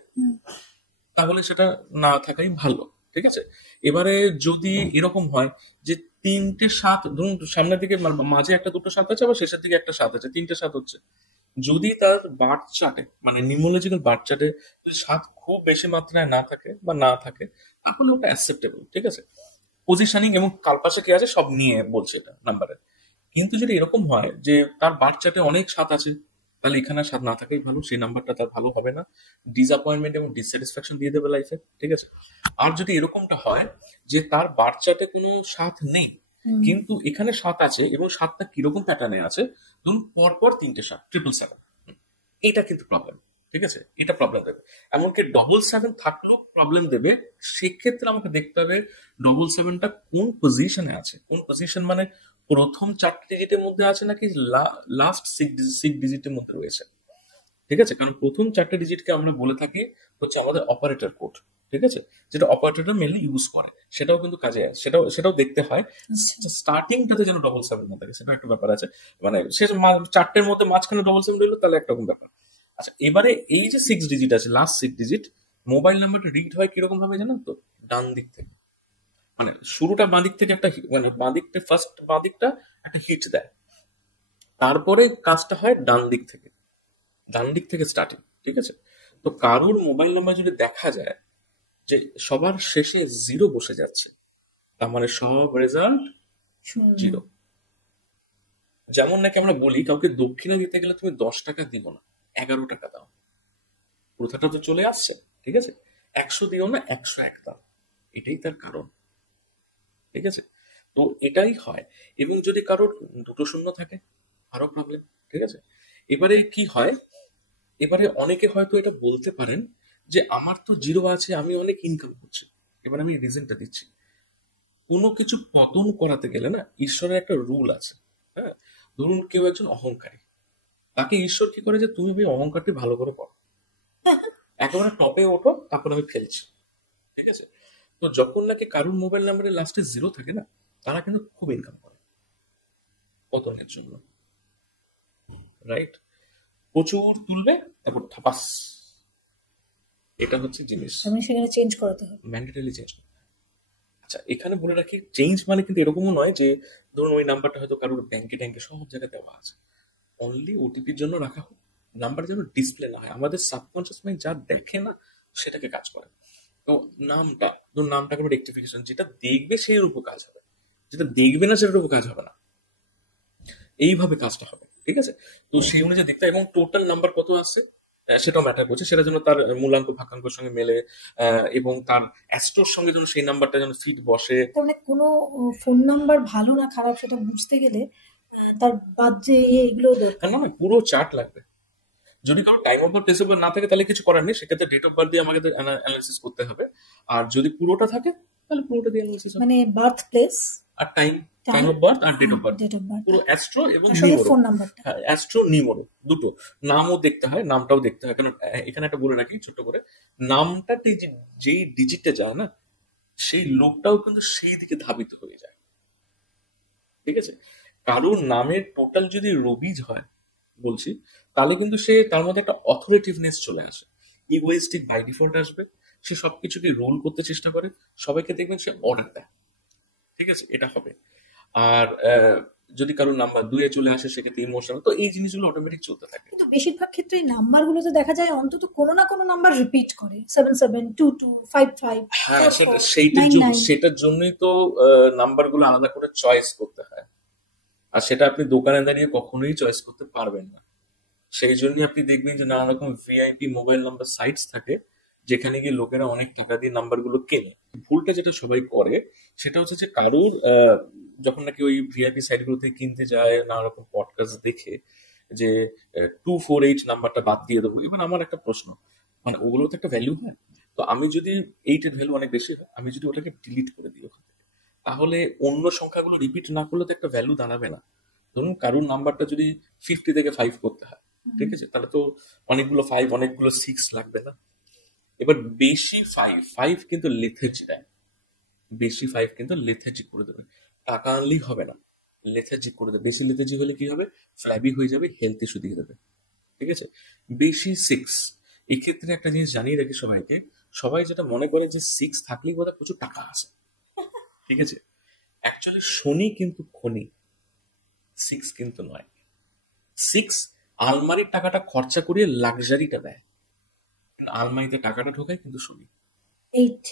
তাহলে সেটা না থাকাই ভালো, ঠিক আছে? এবারে যদি এরকম হয় যে 3টে 7, ধরুন সামনের দিকে মাঝে একটা দুটো 7 আছে, আবার শেষের দিকে একটা 7 আছে, 3টে 7 হচ্ছে, যদি তার বার্থ চার্টে মানে নিউমোলজিক্যাল বার্থ চার্টে যদি 7 খুব বেশি মাত্রায় না থাকে বা না থাকে, তাহলে ওটা অ্যাকসেপ্টেবল, ঠিক আছে? পজিশনিং এবং কার পাশে কি আছে সব নিয়ে বলছে এটা নাম্বারে। কিন্তু যদি এরকম হয় যে তার বার্থ চার্টে অনেক 7 আছে, তাহলে এখানে আর 7 না থাকাই ভালো, সেই নাম্বারটা তার ভালো হবে না, ডিসঅ্যাপয়েন্টমেন্ট এবং ডিসস্যাটিসফ্যাকশন দিয়ে দেবে লাইফে, ঠিক আছে? আর যদি এরকমটা হয় যে তার বার্থ চার্টে কোনো 7 নেই, কিন্তু এখানে 7 আছে, এবং 7টা কিরকম প্যাটার্নে আছে, ধরুন পরপর 3টে 7, 777, এটা কিন্তু প্রবলেম, ঠিক আছে? এটা প্রবলেম দেবে। এমনকি 777 থাকলেও প্রবলেম দেবে। সেক্ষেত্রে আমাকে দেখতে হবে 777টা কোন পজিশনে আছে। কোন পজিশন মানে প্রথম 4টে ডিজিটের মধ্যে আছে নাকি লাস্ট 6 ডিজিটের মধ্যে রয়েছে, ঠিক আছে? কারণ প্রথম 4টে ডিজিটকে আমরা বলে থাকি হচ্ছে আমাদের অপারেটর কোড, ঠিক আছে? যেটা অপারেটর মেনলি ইউজ করে, সেটাও কিন্তু কাজে আসে, সেটাও দেখতে হয়। স্টার্টিংটাতে যেন 777 না থাকে, সেটা একটা ব্যাপার আছে। মানে শেষ 4টের মধ্যে মাঝখানে 777 রইলো, তাহলে একরকম ব্যাপার। আচ্ছা, এবারে এই যে 6 ডিজিট আছে, লাস্ট 6 ডিজিট, মোবাইল নাম্বারটা রিড হয় কিরকম ভাবে জানেন তো? ডান দিক থেকে, মানে শুরুটা বাঁ দিক থেকে একটা মানে বাঁ দিকটা ফার্স্ট, বাঁ দিকটা একটা হিট দেয়, তারপরে কাজটা হয় ডান দিক থেকে, ডান দিক থেকে স্টার্টিং, ঠিক আছে? তো কারোর মোবাইল নাম্বার যদি দেখা যায় যে সবার শেষে 0 বসে যাচ্ছে, তার মানে সব রেজাল্ট শূন্য। 0। যেমন নাকি আমরা বলি কাউকে দক্ষিণা দিতে গেলে তুমি 10 টাকা দিও না, 11 টাকা দাও, প্রথাটা তো চলে আসছে, ঠিক আছে? 100 দিও না, 101 দাও, এটাই তার কারণ, ঠিক আছে? তো এটাই হয়। এবং যদি কারোর দুটো শূন্য থাকে, আরো প্রবলেম, ঠিক আছে? এবারে কি হয়, এবারে অনেকে হয়তো এটা বলতে পারেন যে আমার তো 0 আছে, আমি অনেক ইনকাম করছি। এবার আমি রিজনটা দিচ্ছি। কোনো কিছু পতন করাতে গেলে না, ঈশ্বরের একটা রুল আছে, হ্যাঁ? ধরুন কেউ একজন অহংকারী, তাকে ঈশ্বর কি করে যে তুমি ওই অহংকারটি ভালো করে করো, একেবারে টপে ওঠো, তারপর আমি ফেলছি, ঠিক আছে? তো যখন নাকি কারুর মোবাইল নাম্বারের লাস্টে 0 থাকে না, তারা কিন্তু খুব ইনকাম করে পতনের জন্য, রাইট? প্রচুর তুলবে, তারপর থাপাস, এটা হচ্ছে জিনিস, আমি সেখানে চেঞ্জ করাতে হবে। Mandatory change. আচ্ছা, এখানে বলে রাখি, চেঞ্জ মানে কিন্তু এরকমও নয় যে ধরুন ওই নাম্বারটা হয়তো কারোর ব্যাংকে ট্যাঙ্কে সব জায়গায় দেওয়া আছে, অনলি ওটিপির জন্য রাখা হোক, নাম্বার যেন ডিসপ্লে না হয়, আমাদের সাবকনসিয়াস মাইন্ড যা দেখে না সেটাকে কাজ করে। তো নামটা, ধরুন নামটাকে রেক্টিফিকেশন, যেটা দেখবে সেই উপর কাজ হবে, যেটা দেখবে না সেটার উপর কাজ হবে না, এইভাবে কাজটা হবে, ঠিক আছে? তো সেই অনুযায়ী দেখতে হয়, এবং টোটাল নাম্বার কত আসছে সেটাও ম্যাটার করছে, সেটা যেন তার মূলাঙ্ক ভাগাঙ্কের সঙ্গে মেলে, এবং তার অ্যাস্ট্রোর সঙ্গে যেন সেই নাম্বারটা যেন ফিট বসে। তার মানে কোনো ফোন নাম্বার ভালো না খারাপ সেটা বুঝতে গেলে তার বাজে এগুলো দরকার। না না, পুরো চার্ট লাগবে। যদি কারো time of birth place of birth না থাকে তাহলে কিছু করার নেই, সেক্ষেত্রে ডেট অফ বার্থ দিয়ে আমাকে অ্যানালাইসিস করতে হবে। আর যদি পুরোটা থাকে তাহলে পুরোটা দিয়ে অ্যানালাইসিস হবে, মানে বার্থ প্লেস আর টাইম টাইম অফ বার্থ আর date of birth, date of birth, পুরো অ্যাস্ট্রো এবং তার সঙ্গে নিমোরো। ফোন নাম্বারটা। হ্যাঁ, অ্যাস্ট্রো নিমোরো দুটো নামও দেখতে হয়, নামটাও দেখতে হয়, কারণ এখানে একটা বলে রাখি ছোট্ট করে, নামটা যেই ডিজিটে যায় না, সেই লোকটাও কিন্তু সেই দিকে ধাবিত হয়ে যায়। ঠিক আছে, কারোর নামের টোটাল যদি রবিজ হয় বলছি, তাহলে কিন্তু সে তার মধ্যে একটা অথরিটিভনেস চলে আসে, ইগোইস্টিক বাই ডিফল্ট আসবে, সে সবকিছুকে রোল করতে চেষ্টা করে, সবাইকে দেখবেন সে অর্ডার দেয়। ঠিক আছে, এটা হবে। আর যদি কারোর নাম্বার 2 চলে আসে সেক্ষেত্রে ইমোশনাল, তো এই জিনিসগুলো অটোমেটিক চলতে থাকে। কিন্তু বেশিরভাগ ক্ষেত্রে নাম্বারগুলোতে দেখা যায় অন্তত কোনো না কোনো নাম্বার রিপিট করে, 772255 হ্যাঁ, 4499। সেটার জন্যই তো নাম্বারগুলো আলাদা করে চয়েস করতে হয়, আর সেটা আপনি দোকানে দাঁড়িয়ে কখনোই চয়েস করতে পারবেন না। সেই জন্যই আপনি দেখবেন যে নানা রকম ভিআইপি মোবাইল নাম্বার সাইটস থাকে, যেখানে গিয়ে লোকেরা অনেক টাকা দিয়ে নাম্বারগুলো কেনে। ভুলটা যেটা সবাই করে সেটা হচ্ছে যে কারুর যখন নাকি ওই ভিআইপি সাইটগুলোতে কিনতে যায়, নানা রকম পডকাস্ট দেখে যে 248 নাম্বারটা বাদ দিয়ে দেবো। এবার আমার একটা প্রশ্ন, মানে ওগুলো তো একটা ভ্যালু হয়, তো আমি যদি 8 এর ভ্যালু অনেক বেশি হয়, আমি যদি ওটাকে ডিলিট করে দিই ওখান থেকে, তাহলে অন্য সংখ্যাগুলো রিপিট না করলে তো একটা ভ্যালু দাঁড়াবে না। ধরুন কারুর নাম্বারটা যদি 50 থেকে 5 করতে হয়, ঠিক আছে, তাহলে তো অনেকগুলো 5 অনেকগুলো 6 লাগবে না। এবার বেশি 5 কিন্তু লেথেজি দেয়, বেশি 5 কিন্তু লেথেজি করে দেবে, টাকা আনলেই হবে না, লেথেজি করে দেবে। বেশি লেথেজি হলে কি হবে, ফ্ল্যাবি হয়ে যাবে, হেলথ ইস্যু দিয়ে দেবে। ঠিক আছে, বেশি 6, এক্ষেত্রে একটা জিনিস জানিয়ে রাখি সবাইকে, সবাই যেটা মনে করে যে 6 থাকলেই বোধহয় প্রচুর টাকা আছে। ঠিক আছে, অ্যাকচুয়ালি শনি কিন্তু খনি, 6 কিন্তু নয়। 6 আলমারির টাকাটা খরচা করিয়ে লাক্সারিটা দেয়, আলমারিতে টাকাটা ঢোকায় কিন্তু শনি। 8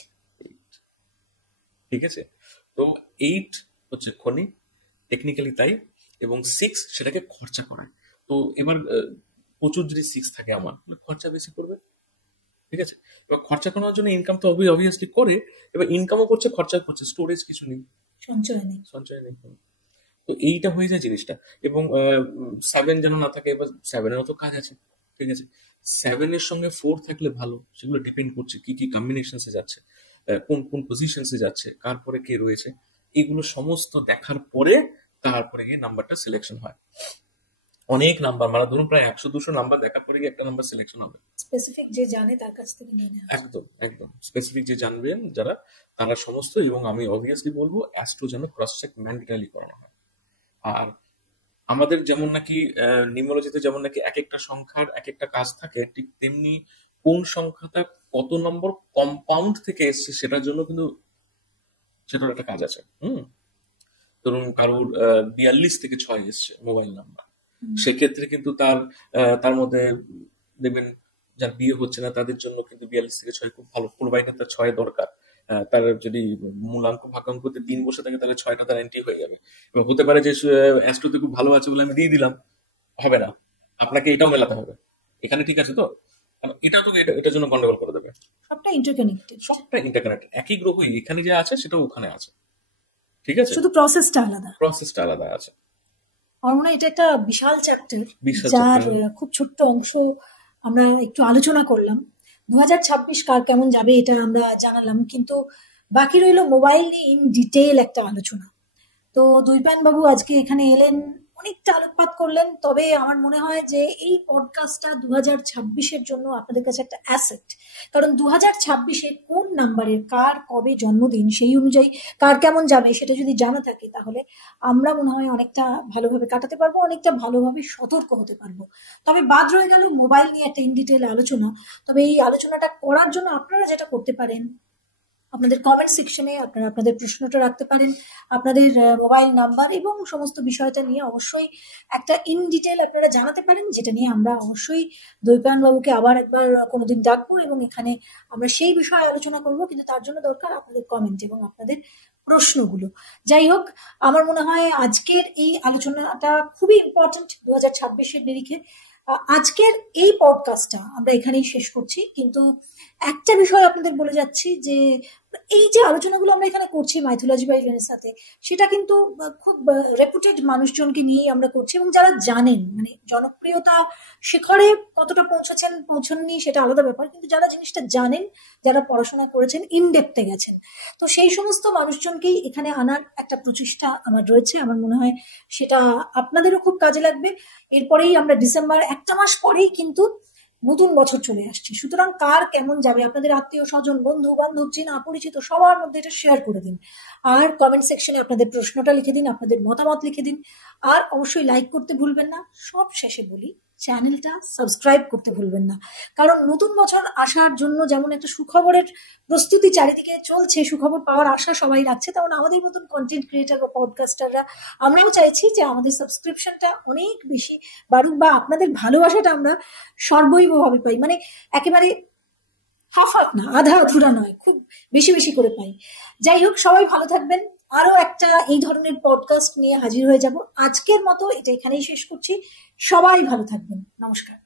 ঠিক আছে, তো 8 হচ্ছে খনি, টেকনিক্যালি তাই, এবং 6 সেটাকে খরচা করে। তো এবার প্রচুর যদি 6 থাকে আমার, খরচা বেশি করবে। ঠিক আছে, এবার খরচা করার জন্য ইনকাম তো অবভিয়াসলি করে, এবার ইনকামও করছে, খরচা করছে, স্টোরেজ কিছু নেই, সঞ্চয় নেই। সঞ্চয় নেই। তো এইটা হয়ে যায় জিনিসটা। এবং 7 যেন না থাকে, এবার 7-এরও তো কাজ আছে। ঠিক আছে, 7-এর সঙ্গে 4 থাকলে ভালো, সেগুলো ডিপেন্ড করছে কি কি কম্বিনেশনসে যাচ্ছে, কোন কোন পজিশনসে যাচ্ছে, কার পরে কে রয়েছে, এগুলো সমস্ত দেখার পরে তারপরে গিয়ে নাম্বারটা সিলেকশন হয়। অনেক নাম্বার, মানে ধরুন প্রায় 100-200 নাম্বার দেখার পরে গিয়ে একটা নাম্বার সিলেকশন হবে। স্পেসিফিক যে জানে তার কাছ থেকে নিয়ে নেওয়া। একদম একদম স্পেসিফিক যে জানবেন যারা, তারা সমস্ত। এবং আমি অবভিয়াসলি বলবো অ্যাস্ট্রো যেন ক্রস চেক ম্যান্ডেটরি করানো হয়। আর আমাদের যেমন নাকি নিউমোলজিতে যেমন নাকি এক একটা সংখ্যার এক একটা কাজ থাকে, ঠিক তেমনি কোন সংখ্যাটা কত নম্বর কম্পাউন্ড থেকে এসছে সেটার জন্য কিন্তু সেটার একটা কাজ আছে। ধরুন কারোর 42 থেকে 6 এসছে মোবাইল নাম্বার, সেক্ষেত্রে কিন্তু তার মধ্যে দেখবেন যার বিয়ে হচ্ছে না তাদের জন্য কিন্তু 42 থেকে 6 খুব ভালো, কোরবাইনের তার 6 দরকার। তার যদি মূলাঙ্ক ভাগাঙ্কতে 3 বসে থাকে তাহলে 6টা তার এন্ট্রি হয়ে যাবে। এবার হতে পারে যে অ্যাস্ট্রোতে খুব ভালো আছে বলে আমি দিয়ে দিলাম, হবে না, আপনাকে এটাও মেলাতে হবে। এখানে ঠিক আছে তো, এটা তো এটার জন্য গন্ডগোল করে দেবে। সবটা ইন্টারকানেক্টেড, সবটা ইন্টারকানেক্টেড, একই গ্রহই এখানে যা আছে সেটাও ওখানে আছে। ঠিক আছে, শুধু প্রসেসটা আলাদা, প্রসেসটা আলাদা আছে। আমার মনে হয় এটা একটা বিশাল চ্যাপ্টার, বিশাল যার chapter। খুব ছোট্ট অংশ আমরা একটু আলোচনা করলাম। 2026 কার কেমন যাবে এটা আমরা জানালাম, কিন্তু বাকি রইল মোবাইল নিয়ে ইন ডিটেইল একটা আলোচনা। তো দুইপায়ন বাবু আজকে এখানে এলেন, অনেকটা আলোকপাত করলেন। তবে আমার মনে হয় যে এই পডকাস্টটা 2026-এর জন্য আপনাদের কাছে একটা অ্যাসেট, কারণ 2026-এ কোন নাম্বারের কার কবে জন্মদিন, সেই অনুযায়ী কার কেমন যাবে সেটা যদি জানা থাকে, তাহলে আমরা মনে হয় অনেকটা ভালোভাবে কাটাতে পারবো, অনেকটা ভালোভাবে সতর্ক হতে পারবো। তবে বাদ রয়ে গেল মোবাইল নিয়ে একটা ইন ডিটেইল আলোচনা। তবে এই আলোচনাটা করার জন্য আপনারা যেটা করতে পারেন, আপনাদের কমেন্ট সেকশনে আপনারা আপনাদের প্রশ্নটা রাখতে পারেন, আপনাদের মোবাইল নাম্বার এবং সমস্ত বিষয়টা নিয়ে অবশ্যই একটা ইন ডিটেল আপনারা জানাতে পারেন, যেটা নিয়ে আমরা অবশ্যই দৈপায়ন বাবুকে আবার একবার কোনোদিন ডাকবো এবং এখানে আমরা সেই বিষয়ে আলোচনা করব। কিন্তু তার জন্য দরকার আপনাদের কমেন্ট এবং আপনাদের প্রশ্নগুলো। যাই হোক, আমার মনে হয় আজকের এই আলোচনাটা খুবই ইম্পর্টেন্ট 2026-এর নিরিখে। আজকের এই পডকাস্টটা আমরা এখানেই শেষ করছি, কিন্তু একটা বিষয় আপনাদের বলে যাচ্ছি যে এই যে আলোচনাগুলো আমরা এখানে করছি মাইথোলজি বাই ভেনেসাতে, সেটা কিন্তু খুব রেপুটেড মানুষজনকে নিয়েই আমরা করছি, এবং যারা জানেন, মানে জনপ্রিয়তা শিখরে কতটা পৌঁছননি সেটা আলাদা ব্যাপার, কিন্তু যারা জিনিসটা জানেন, যারা পড়াশোনা করেছেন, ইনডেপথে গেছেন, তো সেই সমস্ত মানুষজনকেই এখানে আনার একটা প্রচেষ্টা আমার রয়েছে। আমার মনে হয় সেটা আপনাদেরও খুব কাজে লাগবে। এরপরেই আমরা ডিসেম্বর, একটা মাস পরেই কিন্তু নতুন বছর চলে আসছে, সুতরাং কার কেমন যাবে, আপনাদের আত্মীয় স্বজন, বন্ধু বান্ধব, চেনা পরিচিত সবার মধ্যে এটা শেয়ার করে দিন। আর কমেন্ট সেকশনে আপনাদের প্রশ্নটা লিখে দিন, আপনাদের মতামত লিখে দিন। আর অবশ্যই লাইক করতে ভুলবেন না। সব শেষে বলি, চ্যানেলটা সাবস্ক্রাইব করতে ভুলবেন না, কারণ নতুন বছর আসার জন্য যেমন একটা সুখবরের প্রস্তুতি চারিদিকে চলছে, সুখবর পাওয়ার আশা সবাই রাখছে, তেমন আমাদের মতন কন্টেন্ট ক্রিয়েটার বা পডকাস্টাররা আমরাও চাইছি যে আমাদের সাবস্ক্রিপশনটা অনেক বেশি বাড়ুক, বা আপনাদের ভালোবাসাটা আমরা সর্বৈবভাবে পাই, মানে একেবারে হাফ হাফ না, আধা আধুরা নয়, খুব বেশি বেশি করে পাই। যাই হোক, সবাই ভালো থাকবেন। আরো একটা এই ধরনের পডকাস্ট নিয়ে হাজির হয়ে যাব। আজকের মতো এটা এখানেই শেষ করছি। সবাই ভালো থাকবেন। নমস্কার।